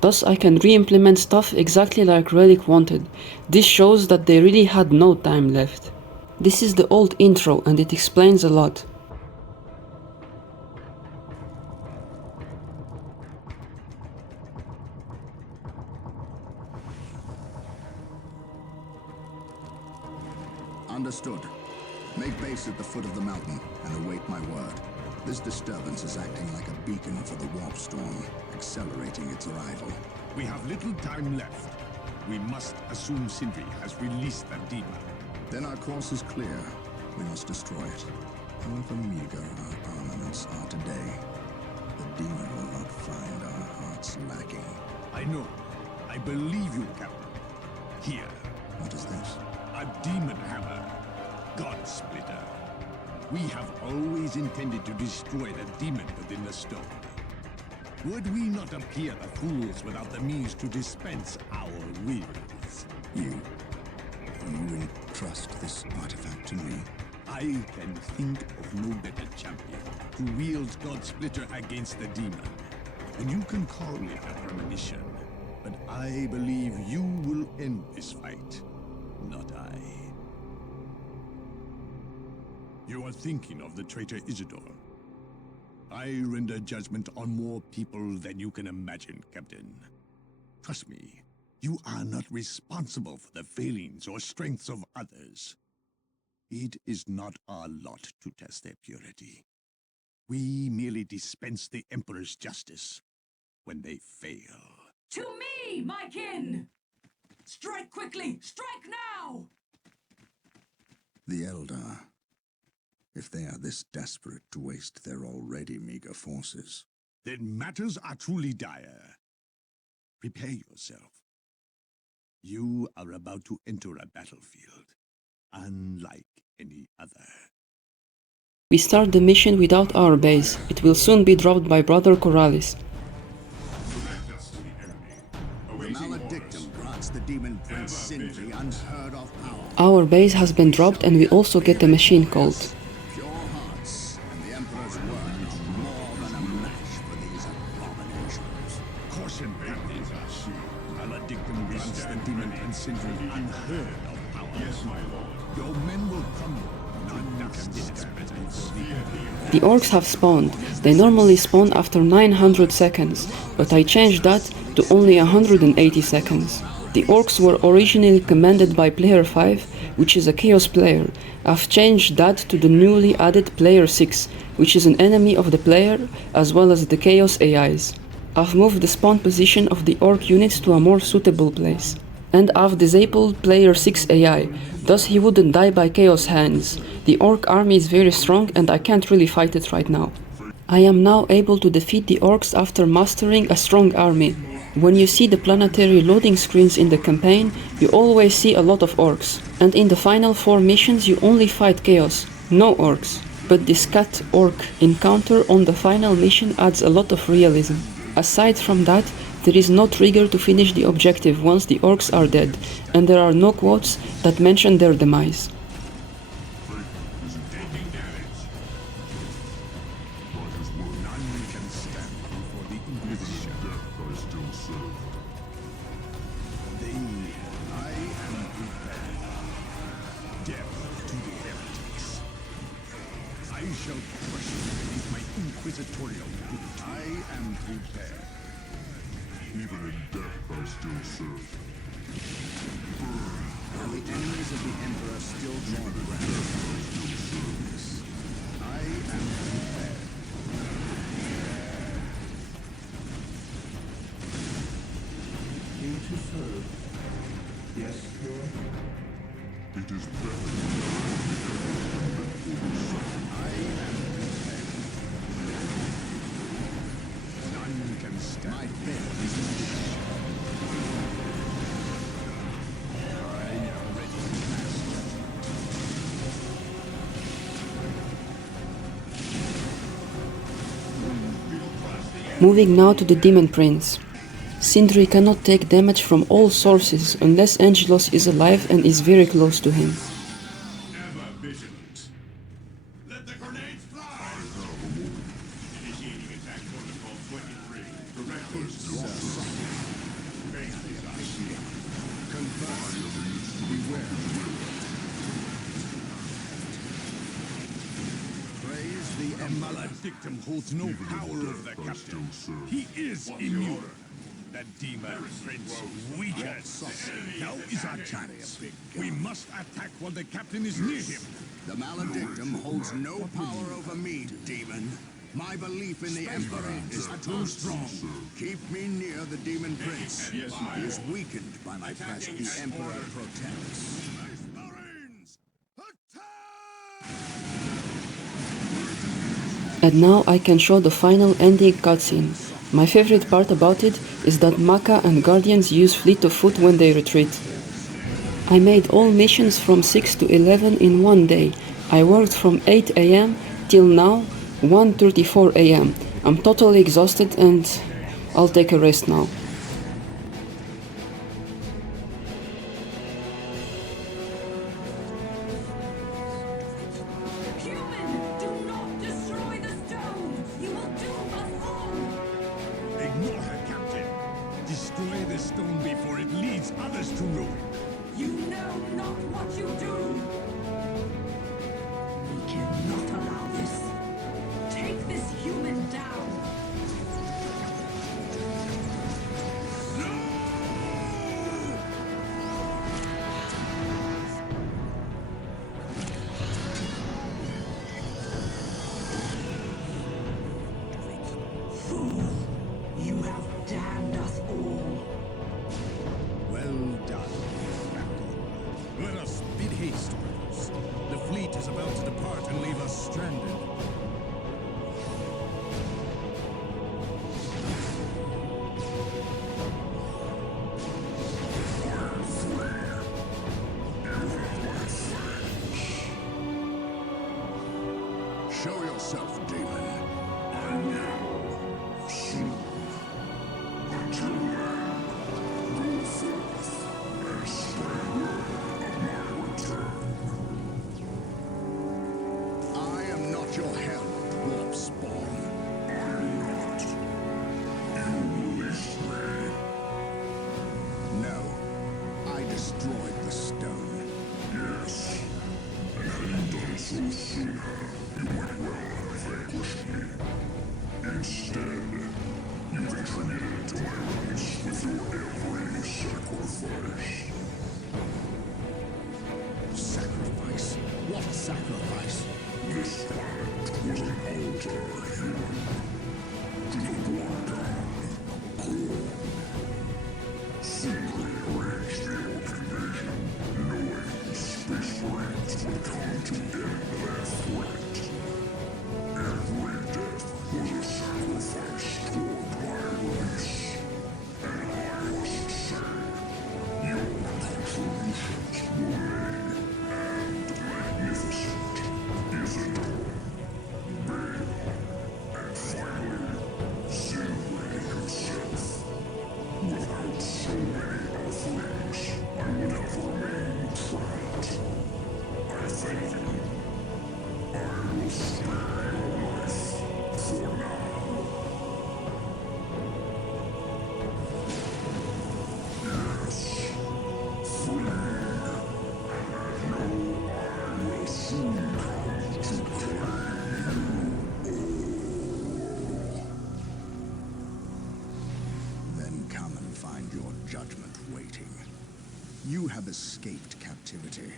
Thus I can re-implement stuff exactly like Relic wanted. This shows that they really had no time left. This is the old intro and it explains a lot. Understood. Make base at the foot of the mountain and await my word. This disturbance is acting like a beacon for the warp storm, accelerating its arrival. We have little time left. We must assume Sindri has released the demon. Then our course is clear. We must destroy it. However meager our armaments are today, the demon will not find our hearts lacking. I know. I believe you, Captain. Here, What is this? a demon hammer. God Splitter. We have always intended to destroy the demon within the stone. Would we not appear the fools without the means to dispense our wills? You entrust this artifact to me? I can think of no better champion who wields God Splitter against the demon. And you can call it a premonition, but I believe you will end this fight, not I. You are thinking of the traitor Isidore. I render judgment on more people than you can imagine, Captain. Trust me, you are not responsible for the failings or strengths of others. It is not our lot to test their purity. We merely dispense the Emperor's justice when they fail. To me, my kin! Strike quickly! Strike now! The Eldar. If they are this desperate to waste their already meager forces. Then matters are truly dire. Prepare yourself. You are about to enter a battlefield, unlike any other. We start the mission without our base. It will soon be dropped by Brother Corrales. The maledictum grants the demon prince Sindri unheard of power. Our base has been dropped and we also get a machine cult. Pure hearts and the Emperor's word are more than a match for these abominations. Caution, Captain. Maledictum grants the demon prince Sindri unheard of power. Yes, my lord. Your men will crumble. None dust in its presence. The orcs have spawned. They normally spawn after 900 seconds, but I changed that to only 180 seconds. The orcs were originally commanded by player 5, which is a chaos player. I've changed that to the newly added player 6, which is an enemy of the player, as well as the chaos AIs. I've moved the spawn position of the orc units to a more suitable place. And I've disabled player 6 AI, thus he wouldn't die by chaos hands. The orc army is very strong and I can't really fight it right now. I am now able to defeat the orcs after mastering a strong army. When you see the planetary loading screens in the campaign, you always see a lot of orcs. And in the final 4 missions you only fight chaos, no orcs. But this cat orc encounter on the final mission adds a lot of realism. Aside from that, there is no trigger to finish the objective once the orcs are dead, and there are no quotes that mention their demise. stand before the Inquisition. Death I still serve. I am prepared. Death to the heretics. I shall crush you beneath my inquisitorial boot. I am prepared. Even in death I still serve. Are the enemies of the Emperor still drawn around? I am prepared. Here to serve. Yes, Lord. It is better. I am prepared. None can stand. My bed is ready. I am ready, Master. Moving now to the Demon Prince. Sindri cannot take damage from all sources unless Angelos is alive and is very close to him. Ever vigilant. Let the grenades fly! Initiating attack protocol 23. Directors Beware. Praise the Maledictum holds no power over the captain. He is immune. That demon prince weakens. Now is our chance. We must attack while the captain is near him. The Maledictum holds no power over me, demon. My belief in the Emperor is too strong. Keep me near the Demon Prince. He is weakened by my presence. The Emperor protects. Marines! Attack! And now I can show the final ending cutscene. My favorite part about it is that Maka and Guardians use fleet of foot when they retreat. I made all missions from 6 to 11 in one day. I worked from 8 AM till now 1:34 AM. I'm totally exhausted and I'll take a rest now. Human, do not destroy the stone! You will doom us all! Ignore her, Captain. Destroy the stone before it leads others to ruin. You know not what you do! We cannot allow this. Take this human down! Fool! You have damned us all! Well done, Captain. Let us bid haste, brothers. The fleet is about to depart and leave us stranded. Show yourself, demon. I am not your herald, warp spawn. No, I destroyed the stone. Yes. And had you done so sooner, you might well have vanquished me. Instead, you contributed to my ranks with your every sacrifice. Sacrifice? What sacrifice? This planet was an altar, human. To the war god, Korn. Sindri arranged the Orc invasion, knowing the Space Marines would come to end that threat. Every death was a sacrifice toward my release. And I must say, your contributions were made and magnificent, if at all. May judgment waiting. You have escaped captivity,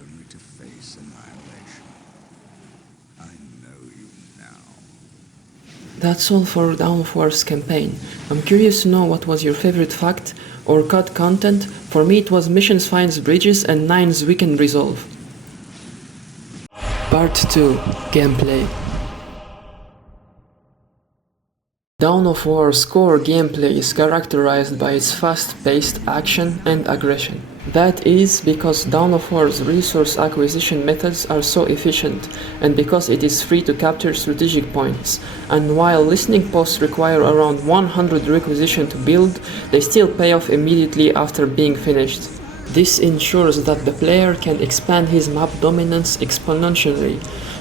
only to face annihilation. I know you now. That's all for Dawn of War's campaign. I'm curious to know what was your favorite fact or cut content. For me it was missions finds bridges and 9's weekend resolve. Part 2 Gameplay. Dawn of War's core gameplay is characterized by its fast-paced action and aggression. That is because Dawn of War's resource acquisition methods are so efficient, and because it is free to capture strategic points, and while listening posts require around 100 requisition to build, they still pay off immediately after being finished. This ensures that the player can expand his map dominance exponentially,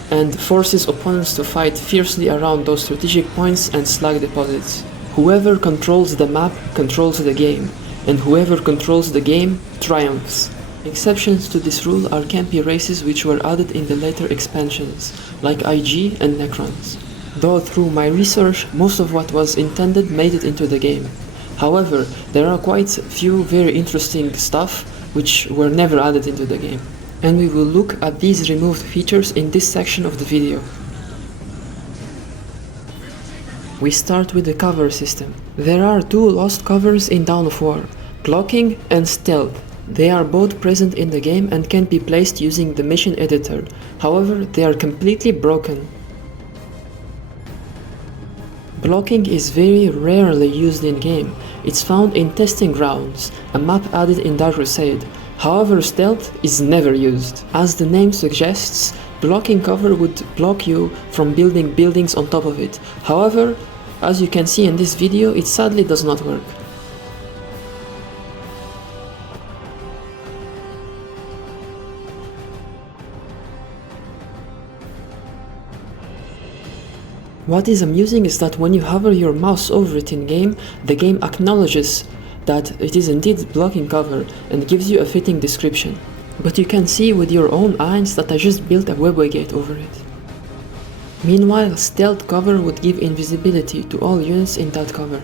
and forces opponents to fight fiercely around those strategic points and slag deposits. Whoever controls the map controls the game, and whoever controls the game triumphs. Exceptions to this rule are campy races which were added in the later expansions, like IG and Necrons. Though through my research, most of what was intended made it into the game. However, there are quite a few very interesting stuff which were never added into the game. And we will look at these removed features in this section of the video. We start with the cover system. There are two lost covers in Dawn of War, blocking and stealth. They are both present in the game and can be placed using the mission editor. However, they are completely broken. Blocking is very rarely used in game. It's found in testing grounds, a map added in Dark Crusade. However, stealth is never used. As the name suggests, blocking cover would block you from building buildings on top of it. However, as you can see in this video, it sadly does not work. What is amusing is that when you hover your mouse over it in game, the game acknowledges that it is indeed blocking cover and gives you a fitting description. But you can see with your own eyes that I just built a webway gate over it. Meanwhile, stealth cover would give invisibility to all units in that cover.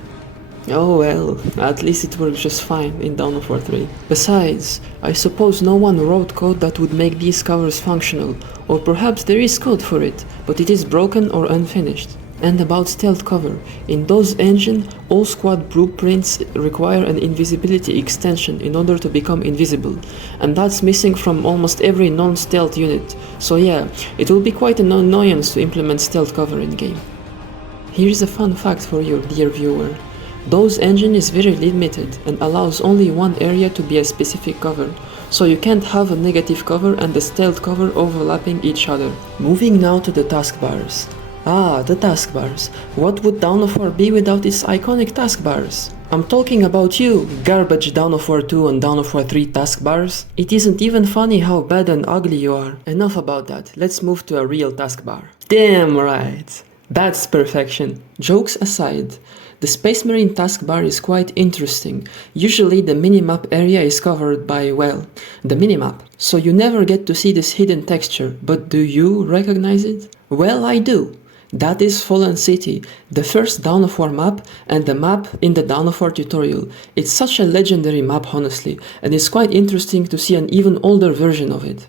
Oh well, at least it works just fine in Dawn of War 3. Besides, I suppose no one wrote code that would make these covers functional, or perhaps there is code for it, but it is broken or unfinished. And about stealth cover, in DOS engine, all squad blueprints require an invisibility extension in order to become invisible, and that's missing from almost every non-stealth unit, so yeah, it will be quite an annoyance to implement stealth cover in game. Here's a fun fact for you, dear viewer. DOS engine is very limited and allows only one area to be a specific cover, so you can't have a negative cover and a stealth cover overlapping each other. Moving now to the taskbars. The taskbars. What would Dawn of War be without its iconic taskbars? I'm talking about you, garbage Dawn of War 2 and Dawn of War 3 taskbars. It isn't even funny how bad and ugly you are. Enough about that, let's move to a real taskbar. Damn right! That's perfection. Jokes aside, the Space Marine taskbar is quite interesting. Usually the minimap area is covered by, well, the minimap. So you never get to see this hidden texture, but do you recognize it? Well, I do. That is Fallen City, the first Dawn of War map and the map in the Dawn of War tutorial. It's such a legendary map honestly, and it's quite interesting to see an even older version of it.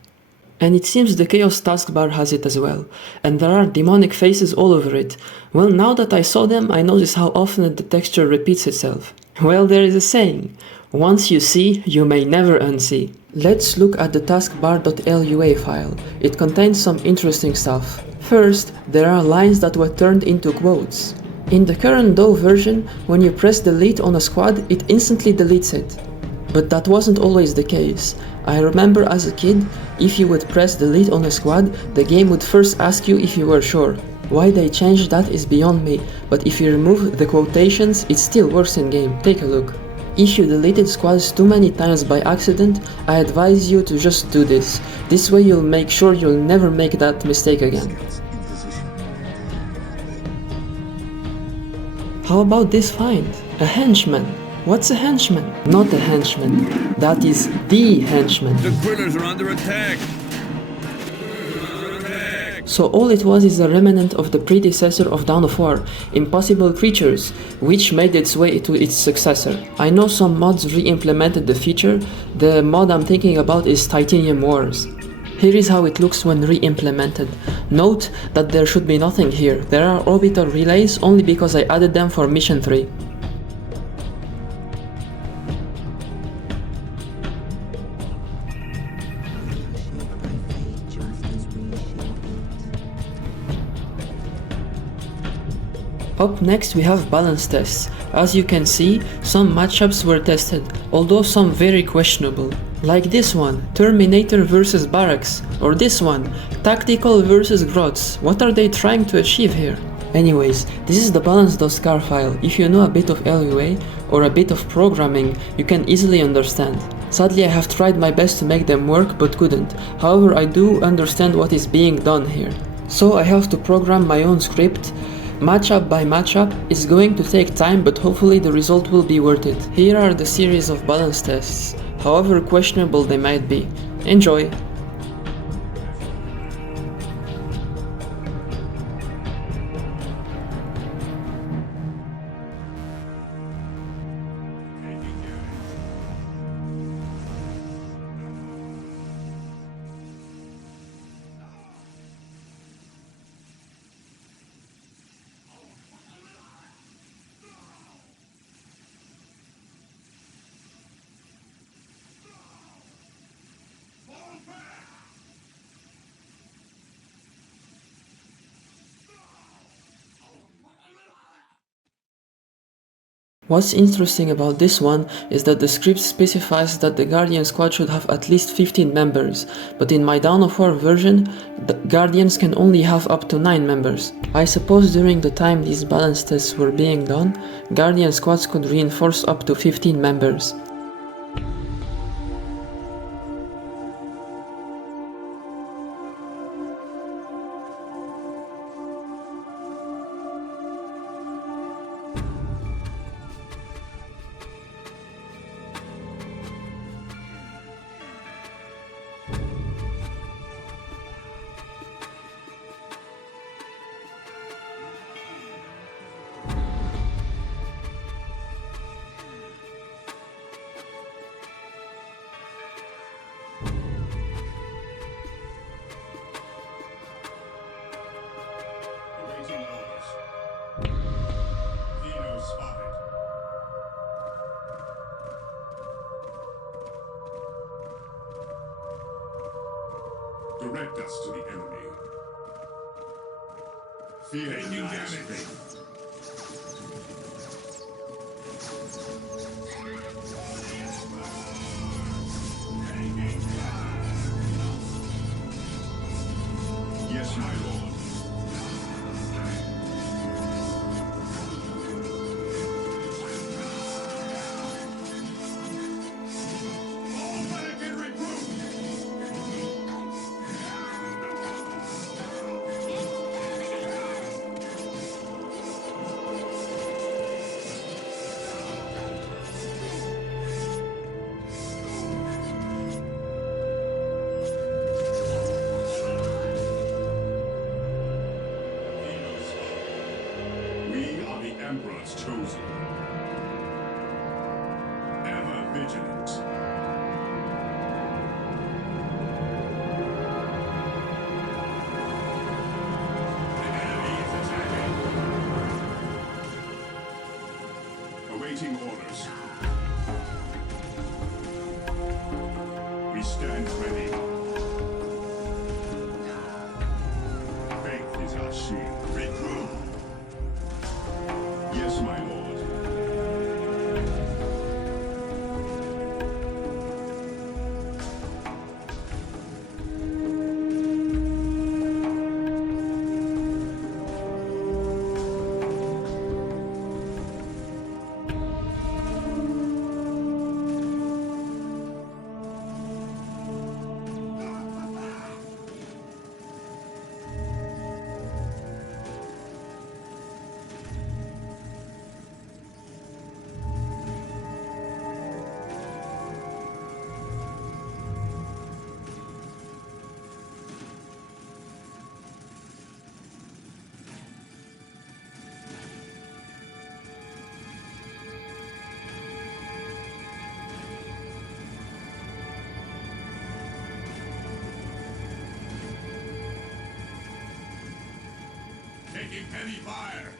And it seems the Chaos taskbar has it as well, and there are demonic faces all over it. Well, now that I saw them, I notice how often the texture repeats itself. Well, there is a saying, once you see, you may never unsee. Let's look at the taskbar.lua file. It contains some interesting stuff. First, there are lines that were turned into quotes. In the current DOE version, when you press delete on a squad, it instantly deletes it. But that wasn't always the case. I remember as a kid, if you would press delete on a squad, the game would first ask you if you were sure. Why they changed that is beyond me, but if you remove the quotations, it still works in game. Take a look. If you deleted squads too many times by accident, I advise you to just do this. This way you'll make sure you'll never make that mistake again. How about this find? A henchman. What's a henchman? Not a henchman. That is the henchman. The Grillers are under attack! So all it was is a remnant of the predecessor of Dawn of War, Impossible Creatures, which made its way to its successor. I know some mods re-implemented the feature. The mod I'm thinking about is Titanium Wars. Here is how it looks when re-implemented. Note that there should be nothing here. There are orbital relays only because I added them for Mission 3. Up next we have balance tests. As you can see, some matchups were tested, although some very questionable. Like this one, Terminator vs Barracks, or this one, Tactical vs Grots. What are they trying to achieve here? Anyways, this is the balance.scar file. If you know a bit of LUA or a bit of programming, you can easily understand. Sadly, I have tried my best to make them work but couldn't. However, I do understand what is being done here. So I have to program my own script. Matchup by matchup is going to take time, but hopefully the result will be worth it. Here are the series of balance tests, however questionable they might be. Enjoy! What's interesting about this one is that the script specifies that the Guardian squad should have at least 15 members, but in my Dawn of War version, the Guardians can only have up to 9 members. I suppose during the time these balance tests were being done, Guardian squads could reinforce up to 15 members. Direct us to the enemy. Fear damage. Yes, my lord. All back and regroup! Emperor's chosen. Ever vigilant. The enemy is attacking. Awaiting orders. We stand ready. Faith is our shield. Regroup. Yes, my lord. Taking heavy fire.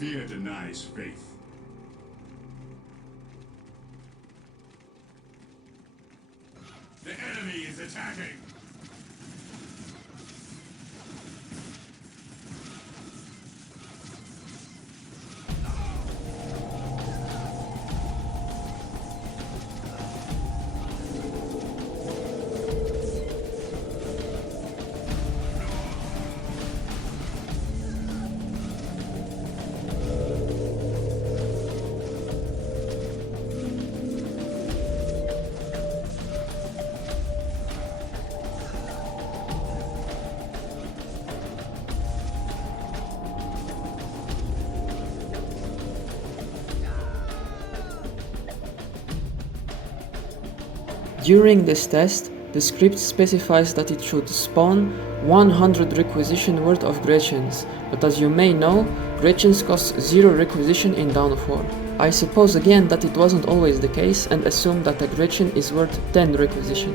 Fear denies faith. The enemy is attacking! During this test, the script specifies that it should spawn 100 requisition worth of Gretchens, but as you may know, Gretchens cost 0 requisition in Dawn of War. I suppose again that it wasn't always the case and assume that a Gretchen is worth 10 requisition.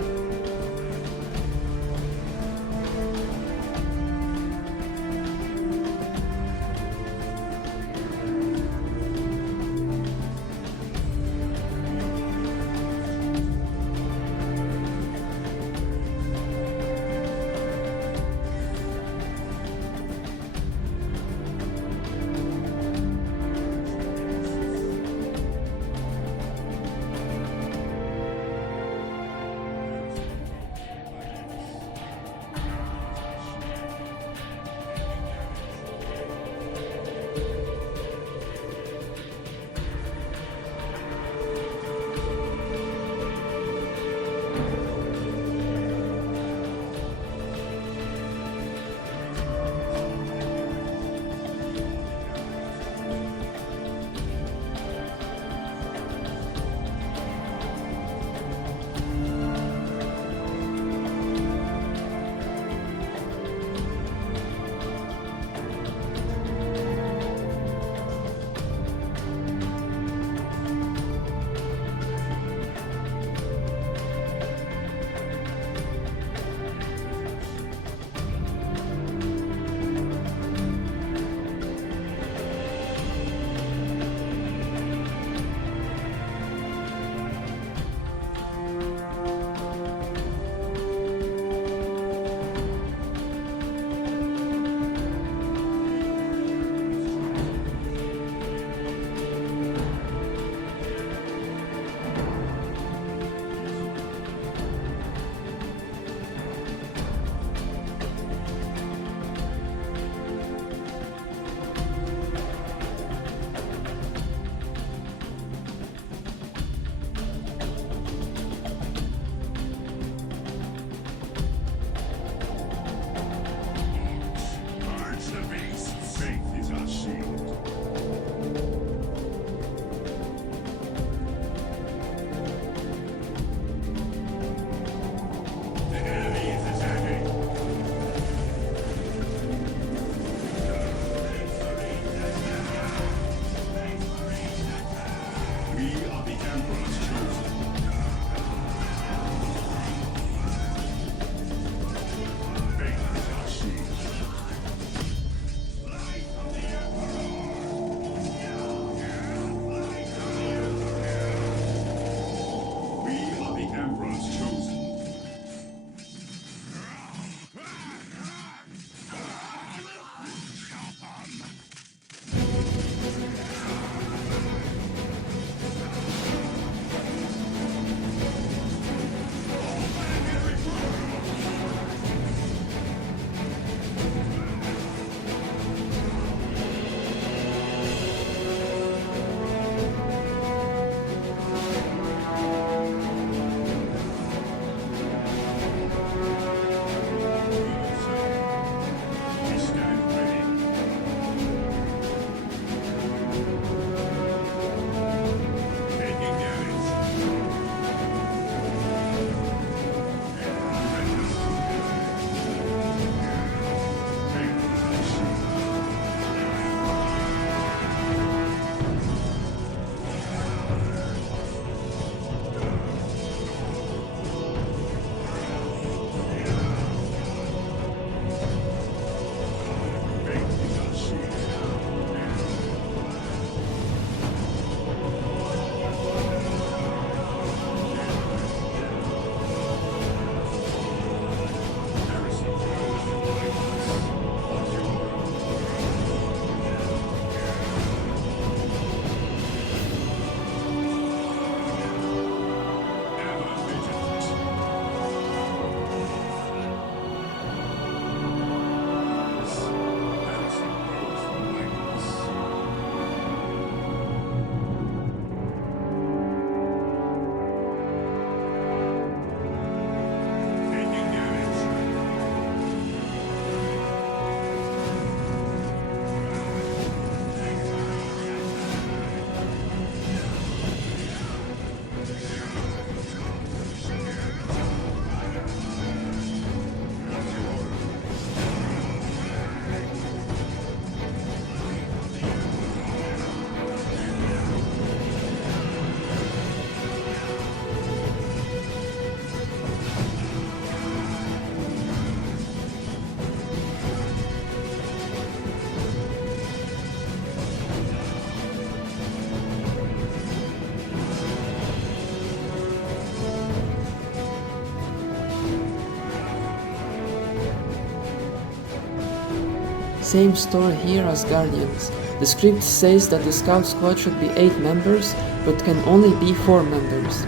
Same story here as Guardians. The script says that the scout squad should be 8 members, but can only be 4 members.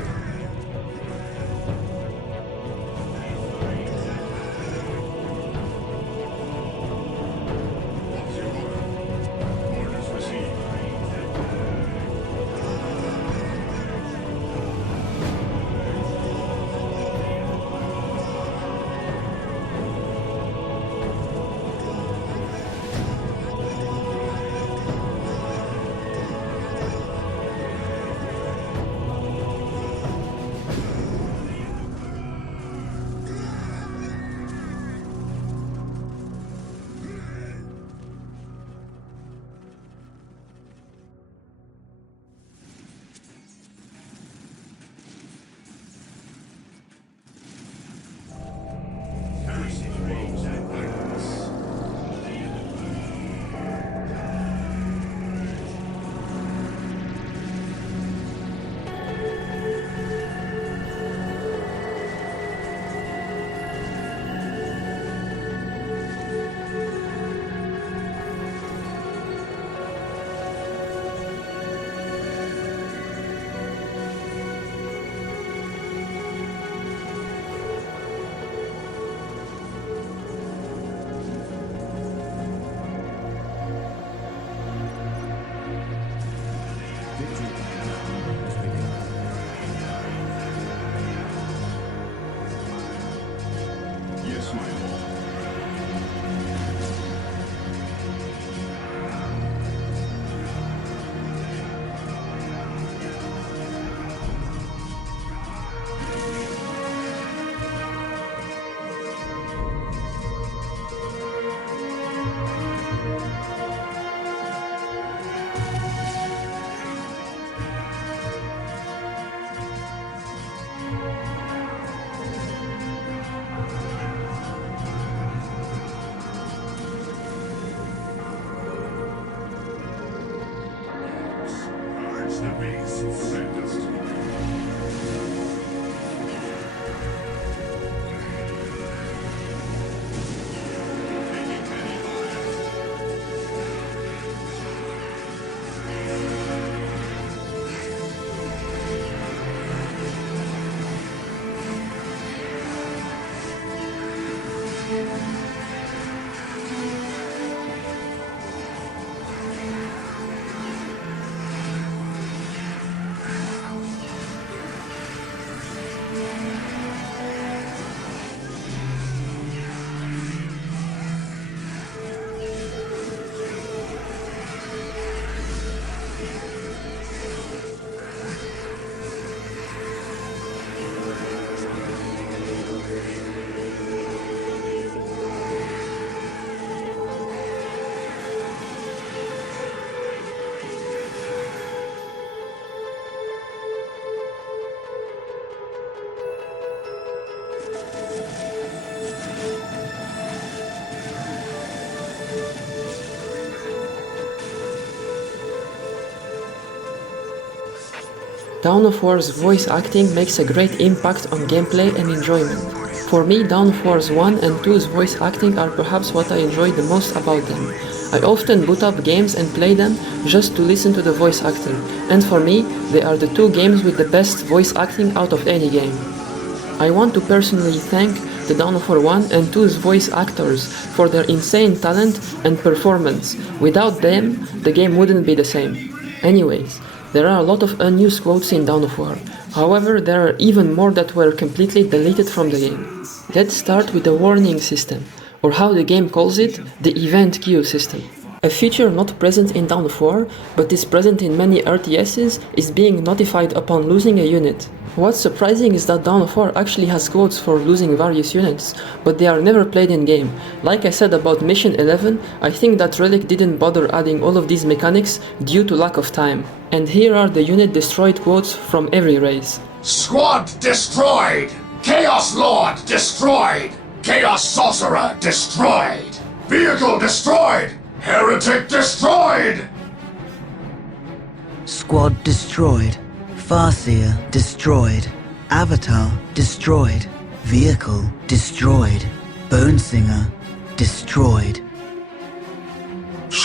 Yes, my lord. Dawn of War's voice acting makes a great impact on gameplay and enjoyment. For me, Dawn of Wars 1 and 2's voice acting are perhaps what I enjoy the most about them. I often boot up games and play them just to listen to the voice acting, and for me, they are the 2 games with the best voice acting out of any game. I want to personally thank the Dawn of War 1 and 2's voice actors for their insane talent and performance. Without them, the game wouldn't be the same. Anyways, there are a lot of unused quotes in Dawn of War. However, there are even more that were completely deleted from the game. Let's start with the warning system, or how the game calls it, the event queue system. A feature not present in Dawn of War, but is present in many RTSs, is being notified upon losing a unit. What's surprising is that Dawn of War actually has quotes for losing various units, but they are never played in game. Like I said about Mission 11, I think that Relic didn't bother adding all of these mechanics due to lack of time. And here are the unit destroyed quotes from every race. Squad destroyed! Chaos Lord destroyed! Chaos Sorcerer destroyed! Vehicle destroyed! Heretic destroyed! Squad destroyed. Farseer destroyed. Avatar destroyed. Vehicle destroyed. Bone Singer destroyed.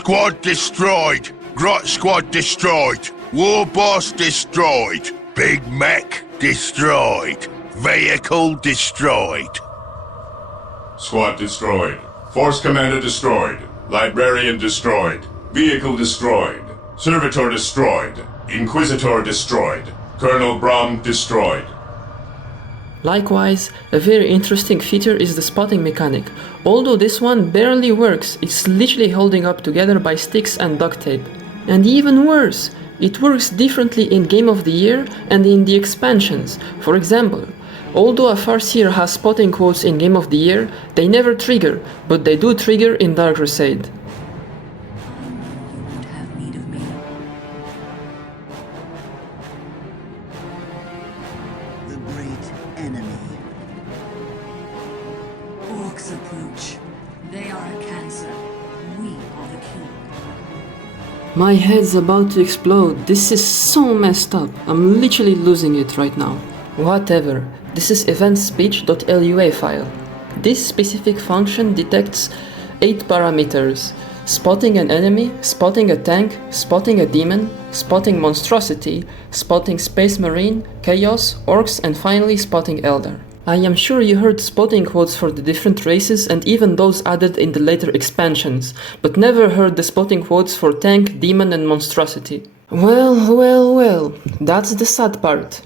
Squad destroyed. Grot Squad destroyed. War Boss destroyed. Big Mech destroyed. Vehicle destroyed. Squad destroyed. Force Commander destroyed. Librarian destroyed. Vehicle destroyed. Servitor destroyed. Inquisitor destroyed. Colonel Brom destroyed. Likewise, a very interesting feature is the spotting mechanic. Although this one barely works, it's literally holding up together by sticks and duct tape. And even worse, it works differently in Game of the Year and in the expansions. For example, although a Farseer has spotting quotes in Game of the Year, they never trigger, but they do trigger in Dark Crusade. You won't have need of me. The great enemy. Orcs approach. They are a cancer. We are the cure. My head's about to explode. This is so messed up. I'm literally losing it right now. Whatever. This is eventspeech.lua file. This specific function detects 8 parameters: spotting an enemy, spotting a tank, spotting a demon, spotting monstrosity, spotting space marine, chaos, orcs, and finally spotting Eldar. I am sure you heard spotting quotes for the different races and even those added in the later expansions, but never heard the spotting quotes for tank, demon, and monstrosity. Well, that's the sad part.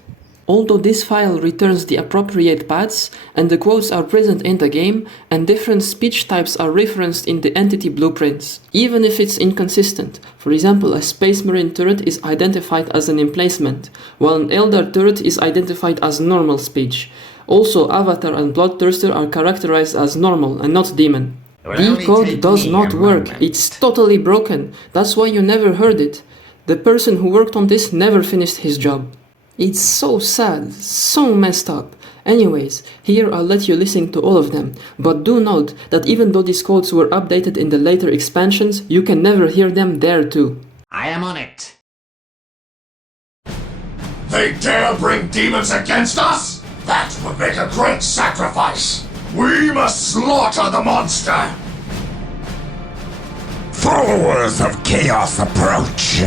Although this file returns the appropriate paths and the quotes are present in the game and different speech types are referenced in the entity blueprints, even if it's inconsistent. For example, a Space Marine turret is identified as an emplacement, while an Eldar turret is identified as normal speech. Also, Avatar and Bloodthirster are characterized as normal and not demon. The code does not work, it's totally broken, that's why you never heard it. The person who worked on this never finished his job. It's so sad, so messed up. Anyways, here I'll let you listen to all of them, but do note that even though these codes were updated in the later expansions, you can never hear them there too. I am on it. They dare bring demons against us? That would make a great sacrifice. We must slaughter the monster. Followers of chaos approach.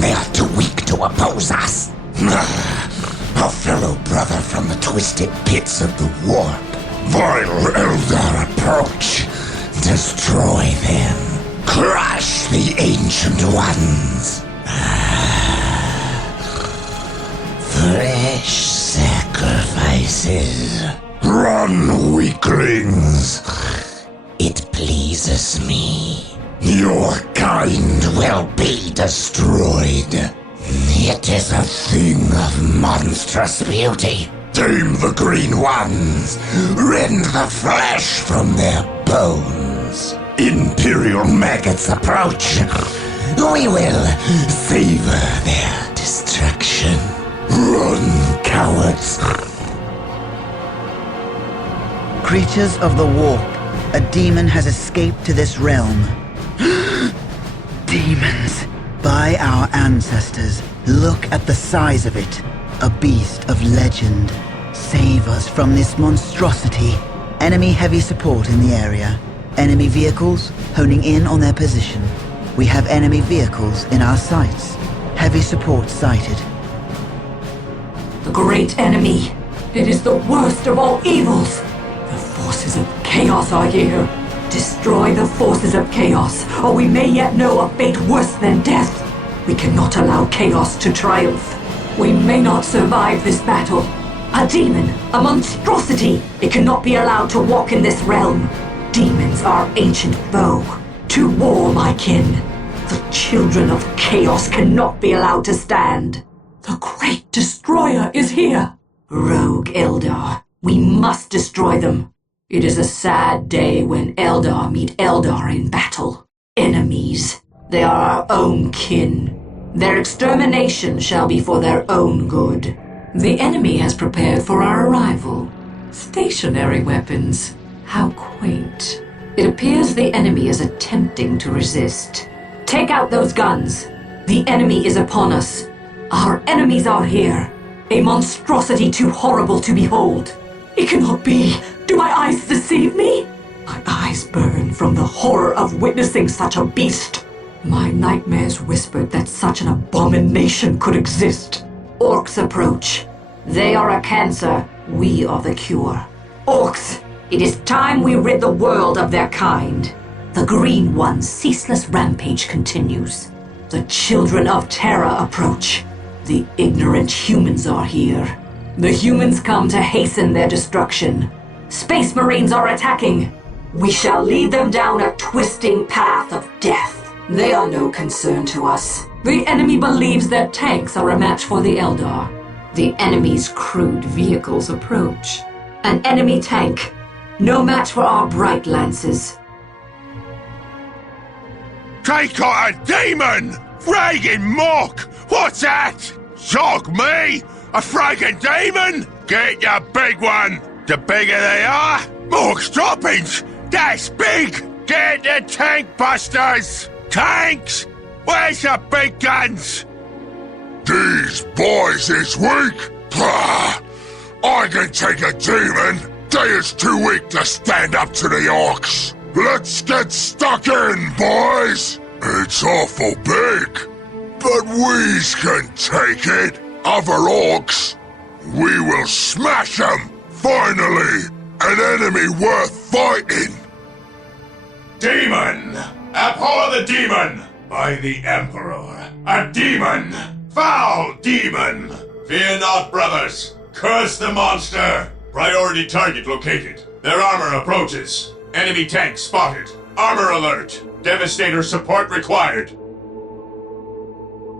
They are too weak to oppose us. A fellow brother from the twisted pits of the warp. Vile Eldar approach. Destroy them. Crush the ancient ones. Fresh sacrifices. Run, weaklings. It pleases me. Your kind will be destroyed. It is a thing of monstrous beauty. Tame the green ones. Rend the flesh from their bones. Imperial maggots approach. We will savor their destruction. Run, cowards. Creatures of the warp. A demon has escaped to this realm. Demons. By our ancestors, look at the size of it. A beast of legend. Save us from this monstrosity. Enemy heavy support in the area. Enemy vehicles honing in on their position. We have enemy vehicles in our sights. Heavy support sighted. The great enemy. It is the worst of all evils. The forces of chaos are here. Destroy the forces of chaos, or we may yet know a fate worse than death. We cannot allow chaos to triumph. We may not survive this battle. A demon, a monstrosity. It cannot be allowed to walk in this realm. Demons are ancient foe. To war, my kin. The children of chaos cannot be allowed to stand. The great destroyer is here. Rogue Eldar. We must destroy them. It is a sad day when Eldar meet Eldar in battle. Enemies. They are our own kin. Their extermination shall be for their own good. The enemy has prepared for our arrival. Stationary weapons. How quaint. It appears the enemy is attempting to resist. Take out those guns. The enemy is upon us. Our enemies are here. A monstrosity too horrible to behold. It cannot be. Do my eyes deceive me? My eyes burn from the horror of witnessing such a beast. My nightmares whispered that such an abomination could exist. Orcs approach. They are a cancer. We are the cure. Orcs, it is time we rid the world of their kind. The Green One's ceaseless rampage continues. The children of Terra approach. The ignorant humans are here. The humans come to hasten their destruction. Space Marines are attacking. We shall lead them down a twisting path of death. They are no concern to us. The enemy believes their tanks are a match for the Eldar. The enemy's crude vehicles approach. An enemy tank, no match for our bright lances. They got a demon! Friggin' mock! What's that? Shock me? A friggin' demon? Get your big one! The bigger they are, more droppings! That's big! Get the tank busters! Tanks! Where's the big guns? These boys is weak? Pah! I can take a demon! They is too weak to stand up to the orcs! Let's get stuck in, boys! It's awful big, but we's can take it. Other orcs, we will smash them! Finally, an enemy worth fighting! Demon! Abhor the demon! By the Emperor! A demon! Foul demon! Fear not, brothers! Curse the monster! Priority target located. Their armor approaches. Enemy tank spotted. Armor alert. Devastator support required.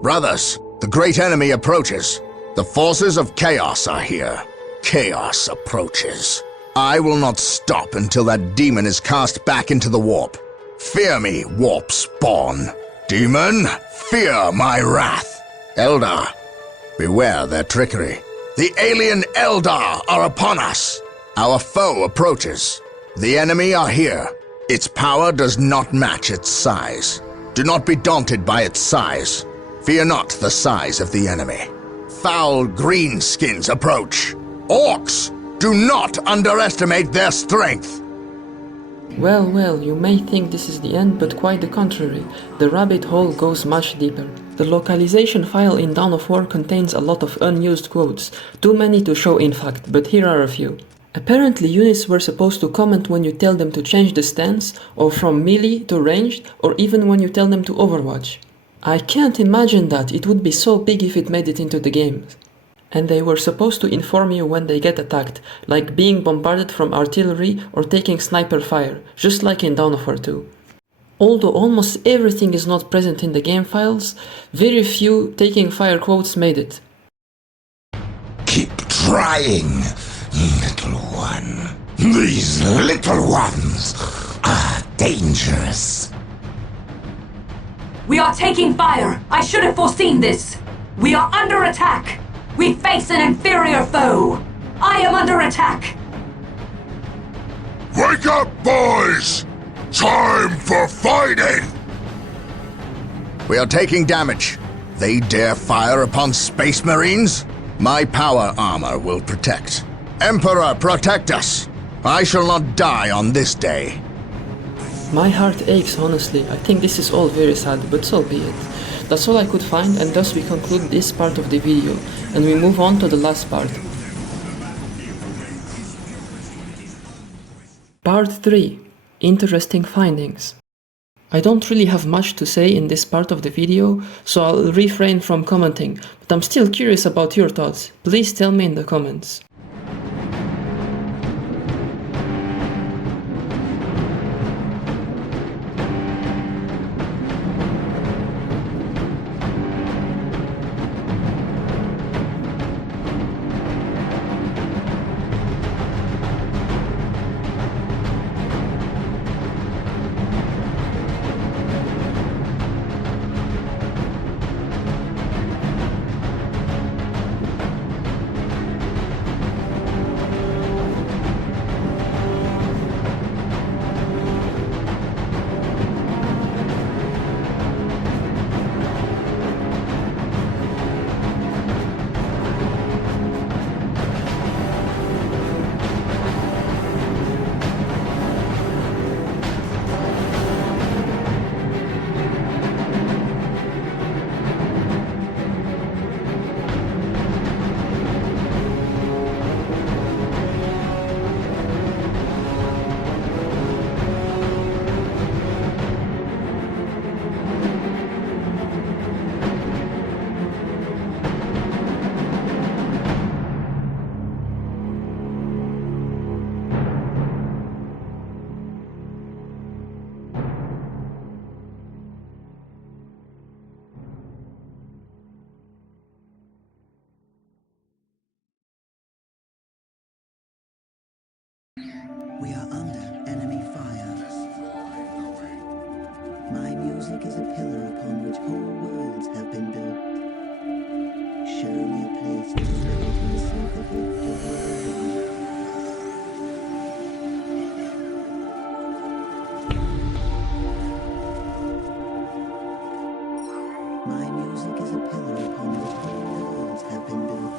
Brothers, the great enemy approaches. The forces of chaos are here. Chaos approaches. I will not stop until that demon is cast back into the warp. Fear me, warp spawn. Demon, fear my wrath. Eldar, beware their trickery. The alien Eldar are upon us. Our foe approaches. The enemy are here. Its power does not match its size. Do not be daunted by its size. Fear not the size of the enemy. Foul greenskins approach. Orcs, do not underestimate their strength. Well, you may think this is the end, but quite the contrary. The rabbit hole goes much deeper. The localization file in Dawn of War contains a lot of unused quotes, too many to show in fact, but here are a few. Apparently units were supposed to comment when you tell them to change the stance, or from melee to ranged, or even when you tell them to overwatch. I can't imagine that, it would be so big if it made it into the game. And they were supposed to inform you when they get attacked, like being bombarded from artillery or taking sniper fire, just like in Dawn of War 2. Although almost everything is not present in the game files, very few taking fire quotes made it. Keep trying, little one. These little ones are dangerous. We are taking fire! I should have foreseen this! We are under attack! We face an inferior foe! I am under attack! Wake up, boys! Time for fighting! We are taking damage. They dare fire upon Space Marines? My power armor will protect. Emperor, protect us! I shall not die on this day. My heart aches, honestly. I think this is all very sad, but so be it. That's all I could find, and thus we conclude this part of the video, and we move on to the last part. Part 3. Interesting findings. I don't really have much to say in this part of the video, so I'll refrain from commenting, but I'm still curious about your thoughts. Please tell me in the comments. We are under enemy fire. My music is a pillar upon which whole worlds have been built. Show me a place that is ready to receive the gift of your rhythm. My music is a pillar upon which whole worlds have been built.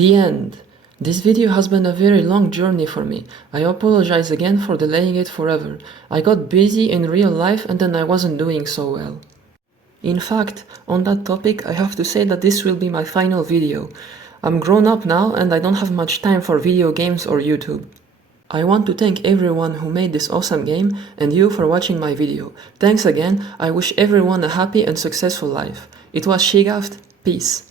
The end. This video has been a very long journey for me. I apologize again for delaying it forever. I got busy in real life and then I wasn't doing so well. In fact, on that topic, I have to say that this will be my final video. I'm grown up now and I don't have much time for video games or YouTube. I want to thank everyone who made this awesome game and you for watching my video. Thanks again, I wish everyone a happy and successful life. It was Shigaft, peace.